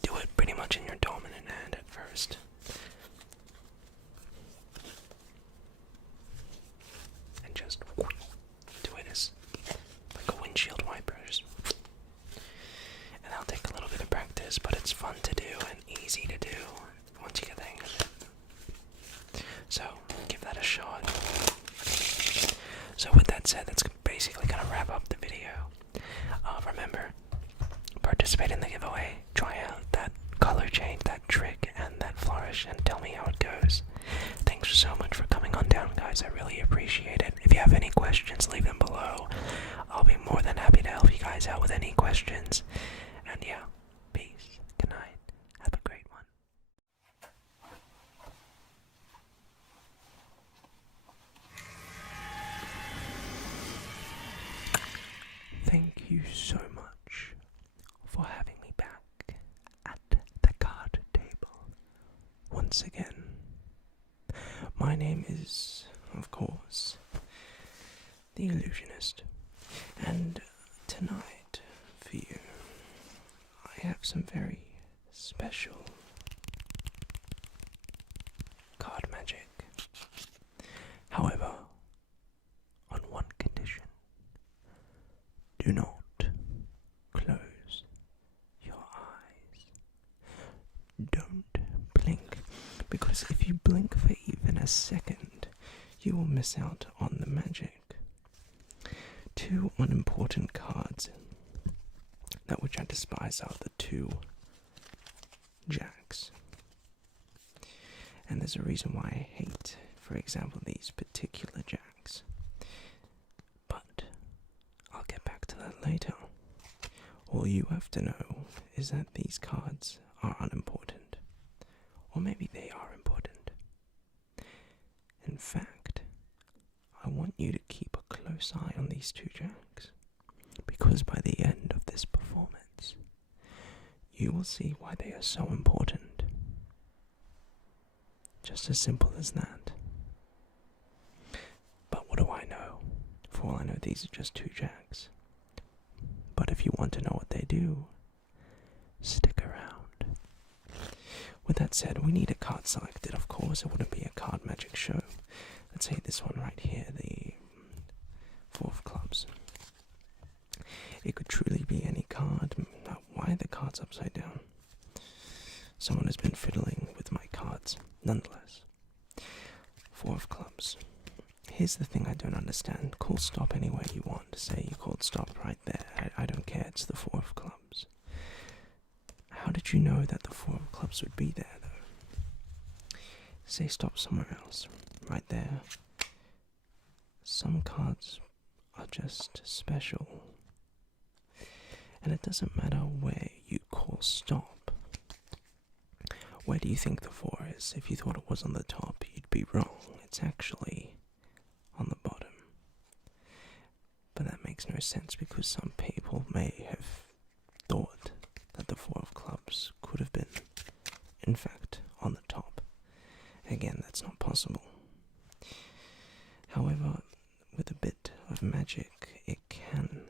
Do it pretty much in your dominant hand at first. And just do it as like a windshield wiper. And that'll take a little bit of practice, but it's fun to do and easy to do once you get the hang of it. So, give that a shot. guys. I really appreciate it. If you have any questions, leave them below. I'll be more than happy to help you guys out with any questions. And yeah, peace. Good night. Have a great one. Thank you so much for having me back at the card table once again. My name is, of course, the Illusionist, and tonight for you I have some very special card magic. However, on one condition: do not close your eyes. Don't blink, because if you blink for even a second, you will miss out on the magic. Two unimportant cards, that which I despise, are the two jacks. And there's a reason why I hate, for example, these particular jacks. But I'll get back to that later. All you have to know is that these cards are unimportant. Or maybe they are important. In fact, I want you to keep a close eye on these two jacks, because by the end of this performance, you will see why they are so important. Just as simple as that. But what do I know? For all I know, these are just two jacks. But if you want to know what they do, stick around. With that said, we need a card selected, of course. It wouldn't be a card magic show. Let's say this one right here, the Four of Clubs. It could truly be any card. Why are the cards upside down? Someone has been fiddling with my cards, nonetheless. Four of Clubs. Here's the thing I don't understand. Call stop anywhere you want. Say you called stop right there. I don't care. It's the Four of Clubs. How did you know that the Four of Clubs would be there, though? Say stop somewhere else. Right there. Some cards are just special. And it doesn't matter where you call stop. Where do you think the four is? If you thought it was on the top, you'd be wrong. It's actually on the bottom. But that makes no sense, because some people may have thought that the Four of Clubs could have been, in fact, on the top. Again, that's not possible. However, with a bit of magic, it can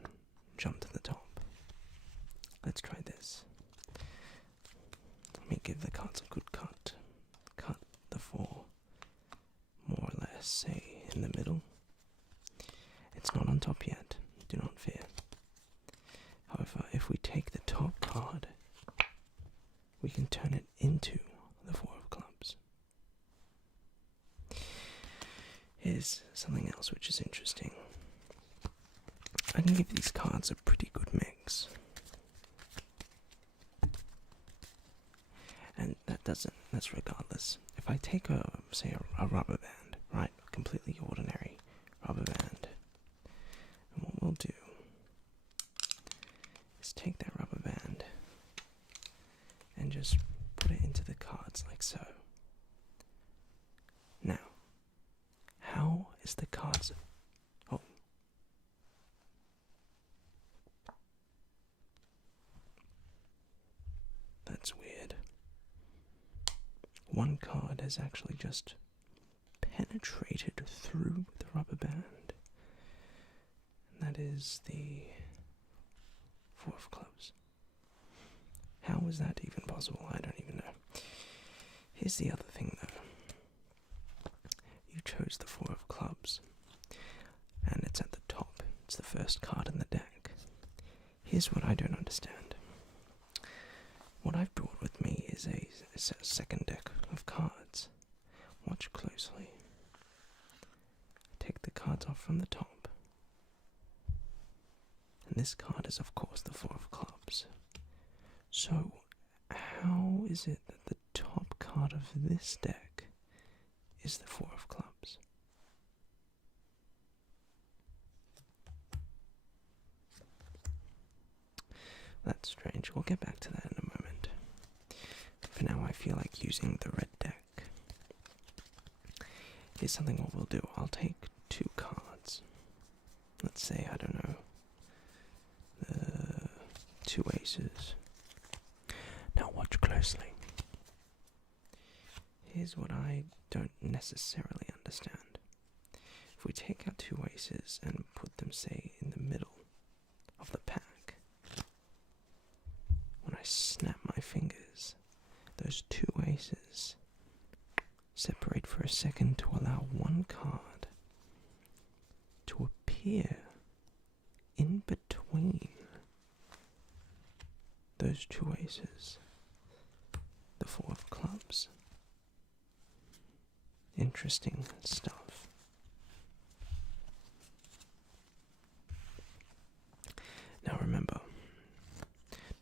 jump to the top. Let's try this. Let me give the cards a good cut. Cut the four, more or less, say, in the middle. It's not on top yet, do not fear. However, if we take the top card, we can turn it into the Four of Clubs. Here's something else which is interesting. I can give these cards a pretty good mix. And that's regardless. If I take say a rubber band, right? A completely ordinary rubber band. And what we'll do is take that rubber band and just put it into the cards like so. Now, how is the cards... Oh. That's weird. One card has actually just penetrated through the rubber band. And that is the Four of Clubs. How is that even possible? I don't even know. Here's the other thing, though. You chose the Four of Clubs, and it's at the top. It's the first card in the deck. Here's what I don't understand. What I've brought with me is a second deck of cards. Watch closely. Take the cards off from the top. And this card is, of course, the Four of Clubs. So, how is it that the top card of this deck is the Four of Clubs? That's strange. We'll get back to that in a moment. For now, I feel like using the red deck. Here's something what we'll do. I'll take 2 cards. Let's say, I don't know, 2 aces. Now watch closely. Here's what I don't necessarily understand. If we take our 2 aces and put them, say, in the middle of the pack, when I snap my fingers, those 2 aces separate for a second to allow 1 card to appear in between those 2 aces. The 4 of clubs. Interesting stuff. Now remember,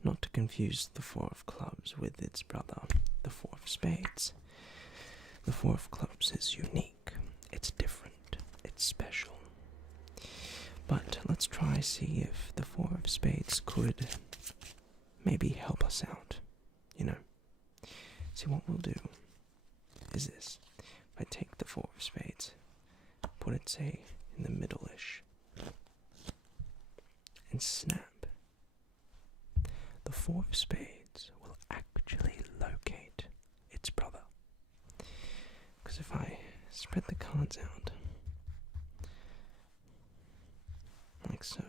not to confuse the 4 of clubs with its brother, the 4 of spades. The 4 of clubs is unique, it's different, it's special. But let's try see if the 4 of spades could maybe help us out, you know. See, what we'll do is this. If I take the 4 of spades, put it, say, in the middle-ish, and snap, the 4 of spades will actually locate its brother. Because if I spread the cards out, like so,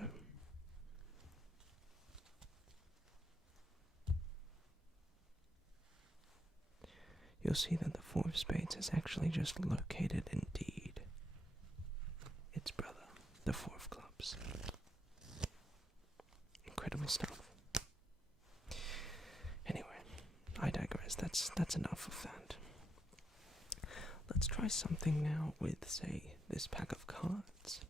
you'll see that the 4 of spades has actually just located, indeed, its brother, the 4 of clubs. Incredible stuff. Anyway, I digress. That's enough of that. Let's try something now with, say, this pack of cards.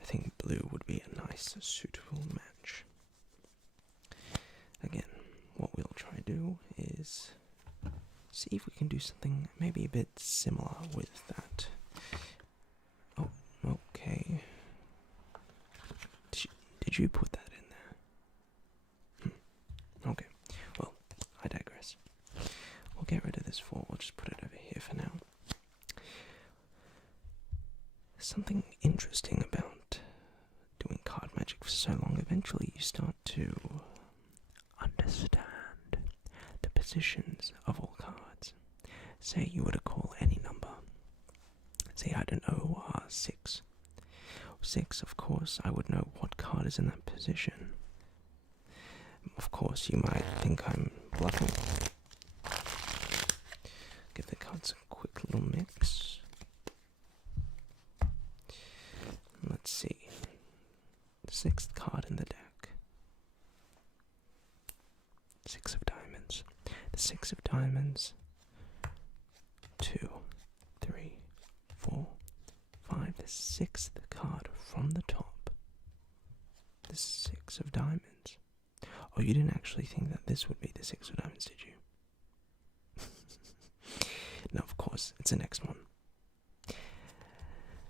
I think blue would be a nice, suitable match. Again, what we'll try to do is see if we can do something maybe a bit similar with that. Oh, okay. Did you put that in there? Okay, well, I digress. We'll get rid of this 4, we'll just put it over here for now. Something interesting about doing card magic for so long, eventually you start to understand the positions of all cards. Say you were to call any number. Say, I don't know, 6. 6, of course, I would know what card is in that position. Of course, you might think I'm bluffing. Give the cards a quick little mix. Let's see. The 6th card in the deck. 6 of diamonds. The 6 of diamonds. 2, 3, 4, 5. The 6th card from the top. The 6 of diamonds. Oh, you didn't actually think that this would be the 6 of diamonds, did you? No, of course, it's the next one.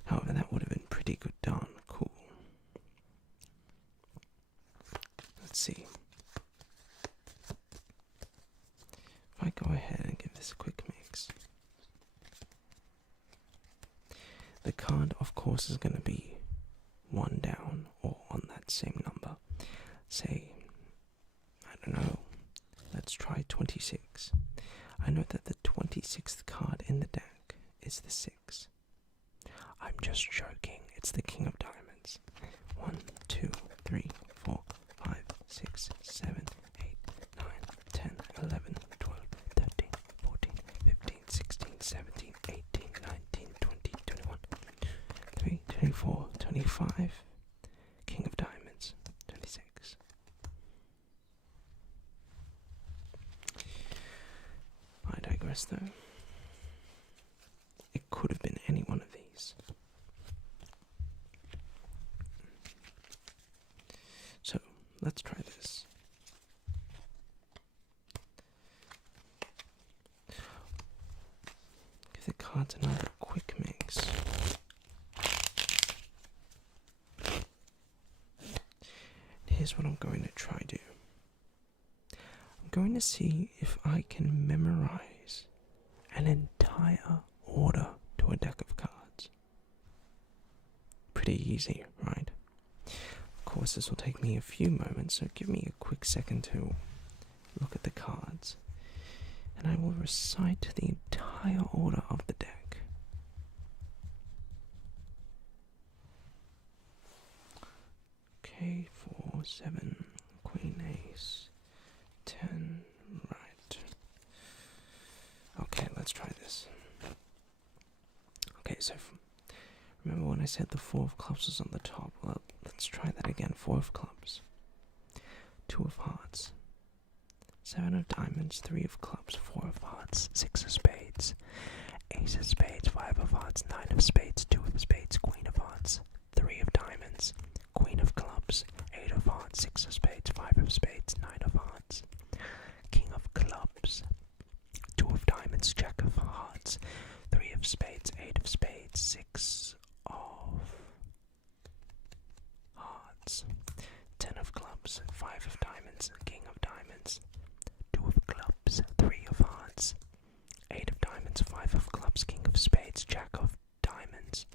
However, that would have been pretty good darn cool. Let's see. If I go ahead and give this a quick mix. The card, of course, is going to be 1 down or on that same number. Say, I don't know, let's try 26. I know that the 26th card in the deck is the 6. I'm just joking, it's the King of Diamonds. 1, 2, 3, 4, 5, 6, 7, 8, 9, 10, 11, 12, 13, 14, 15, 16, 17, 18, 19, 20, 21, 23, 24, 25. King of Diamonds, 26. I digress though. It could have been any one of these. So, let's try this. Give the cards another quick mix. here's what I'm going to try do. I'm going to see if I can memorize an entire order to a deck of cards. Pretty easy, right? Of course, this will take me a few moments, so give me a quick second to look at the cards, and I will recite the entire order of the deck. Okay, 4, 7, Queen, Ace, 10, right. Okay, let's try this. Okay, so remember when I said the 4 of clubs was on the top? Well, let's try that again. 4 of clubs, 2 of hearts, 7 of diamonds, 3 of clubs, 4 of hearts, 6 of spades, ace of spades, 5 of hearts, 9 of spades, 2 of spades, queen of hearts, 3 of diamonds, queen of clubs, 8 of hearts, 6 of spades, 5 of spades, 9 of hearts, king of clubs, 2 of diamonds, jack of hearts, 3 of spades, 8 of spades, 6 of hearts, 10 of clubs, 5 of diamonds, king of diamonds, 2 of clubs, 3 of hearts, 8 of diamonds, 5 of clubs, king of spades, jack of diamonds,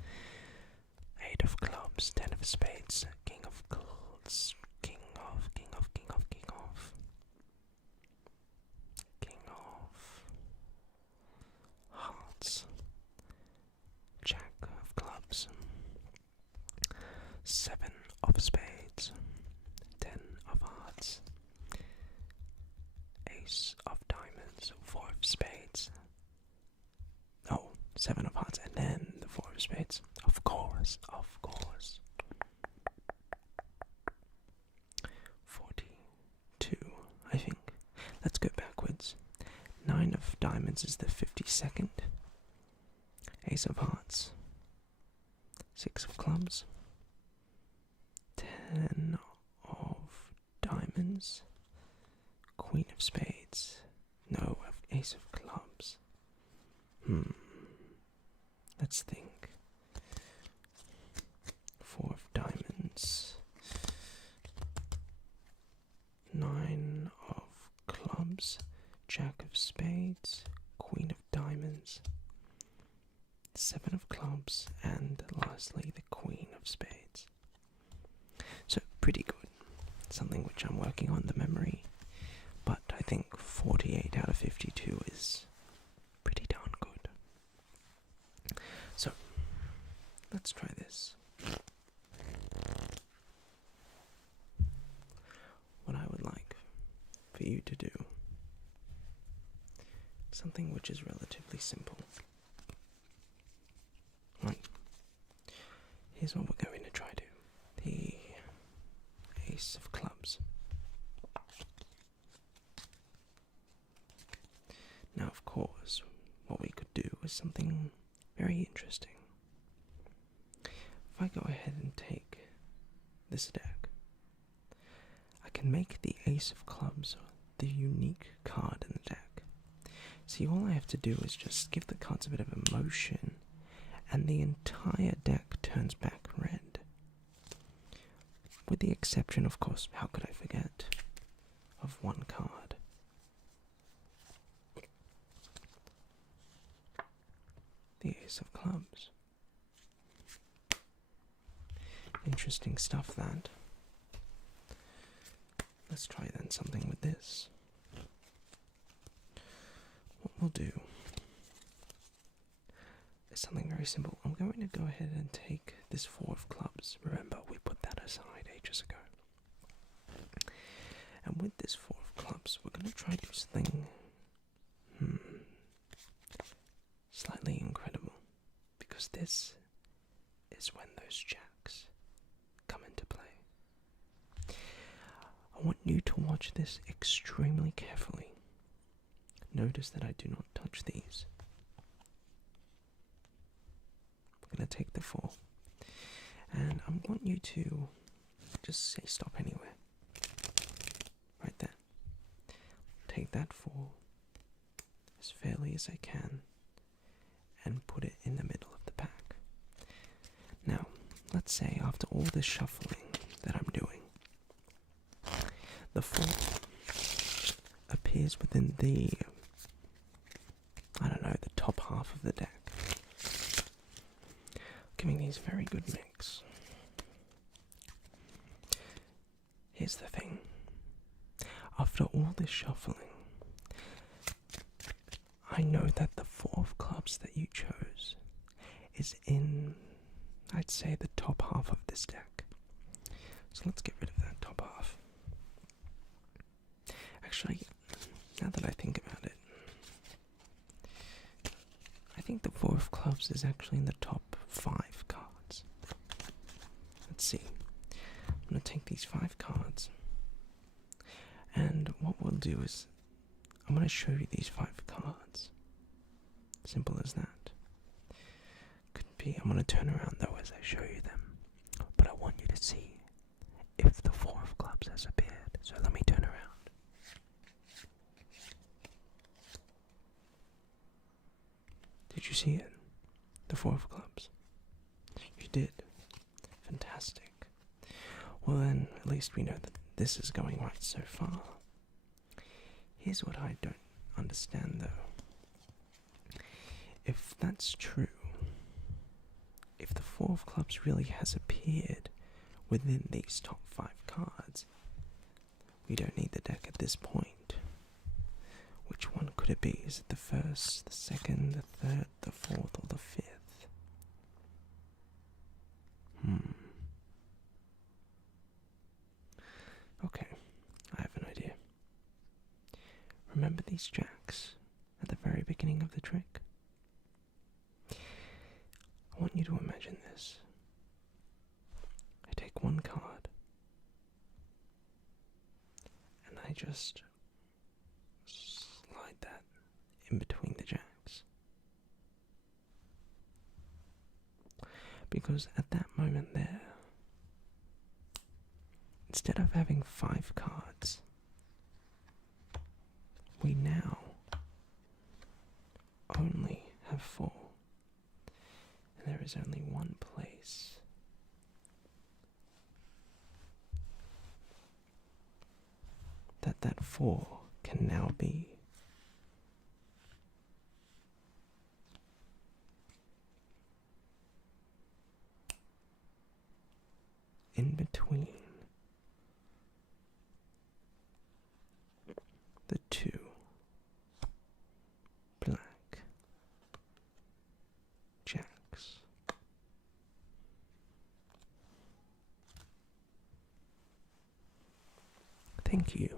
8 of clubs, 10 of spades, king of clubs, king of hearts, jack of clubs, 7 of spades, 10 of hearts, ace of diamonds, 4 of spades, 7 of hearts, and then the 4 of spades, of course, 42, I think. Let's go backwards. 9 of diamonds is the 52nd, ace of hearts, 6 of clubs, 10 of diamonds, queen of spades, no, ace of clubs. Let's think. 4 of diamonds, 9 of clubs, jack of spades, queen of diamonds, 7 of clubs, and lastly the queen of spades. So pretty good. Something which I'm working on, the memory, but I think 48 out of 52 is pretty darn good. So let's try this. What I would like for you to do, something which is relatively simple. Right. Here's what we're going to try to do. The ace of clubs. Now, of course, what we could do is something very interesting. If I go ahead and take this deck, I can make the ace of clubs the unique card in the deck. See, all I have to do is just give the cards a bit of emotion, and the entire deck turns back red. With the exception, of course, how could I forget, of one card. The ace of clubs. Interesting stuff, that. Let's try then something with this. What we'll do is something very simple. I'm going to go ahead and take this 4 of clubs. Remember, we put that aside ages ago. And with this 4 of clubs, we're going to try to do something slightly incredible. Because this is when those jacks come into play. I want you to watch this extremely carefully. Notice that I do not touch these. I'm going to take the 4, and I want you to just say stop anywhere. Right there. Take that 4 as fairly as I can and put it in the middle of the pack. Now, let's say after all this shuffling that I'm doing, four appears within the, I don't know, the top half of the deck, giving these very good mix. Here's the thing. After all this shuffling, I know that the four of clubs that you chose is in, I'd say, the top half of this deck. So let's get rid of that top half. Actually, now that I think about it, I think the four of clubs is actually in the top 5 cards. Let's see. I'm going to take these 5 cards, and what we'll do is I'm going to show you these 5 cards. Simple as that. Could be, I'm going to turn around though as I show you them, but I want you to see if the four of clubs has appeared. So let me turn around. Did you see it? The four of clubs. You did. Fantastic. Well then, at least we know that this is going right so far. Here's what I don't understand though. If that's true, if the four of clubs really has appeared within these top 5 cards, we don't need the deck at this point. Which one could it be? Is it the first, the second, the third, the fourth, or the fifth? Okay, I have an idea. Remember these jacks at the very beginning of the trick? I want you to imagine this. I take one card and I just slide that in between the jacks. Because at that moment there, instead of having 5 cards, we now only have 4. And there is only one place that 4 can now be. In between the 2 black jacks. Thank you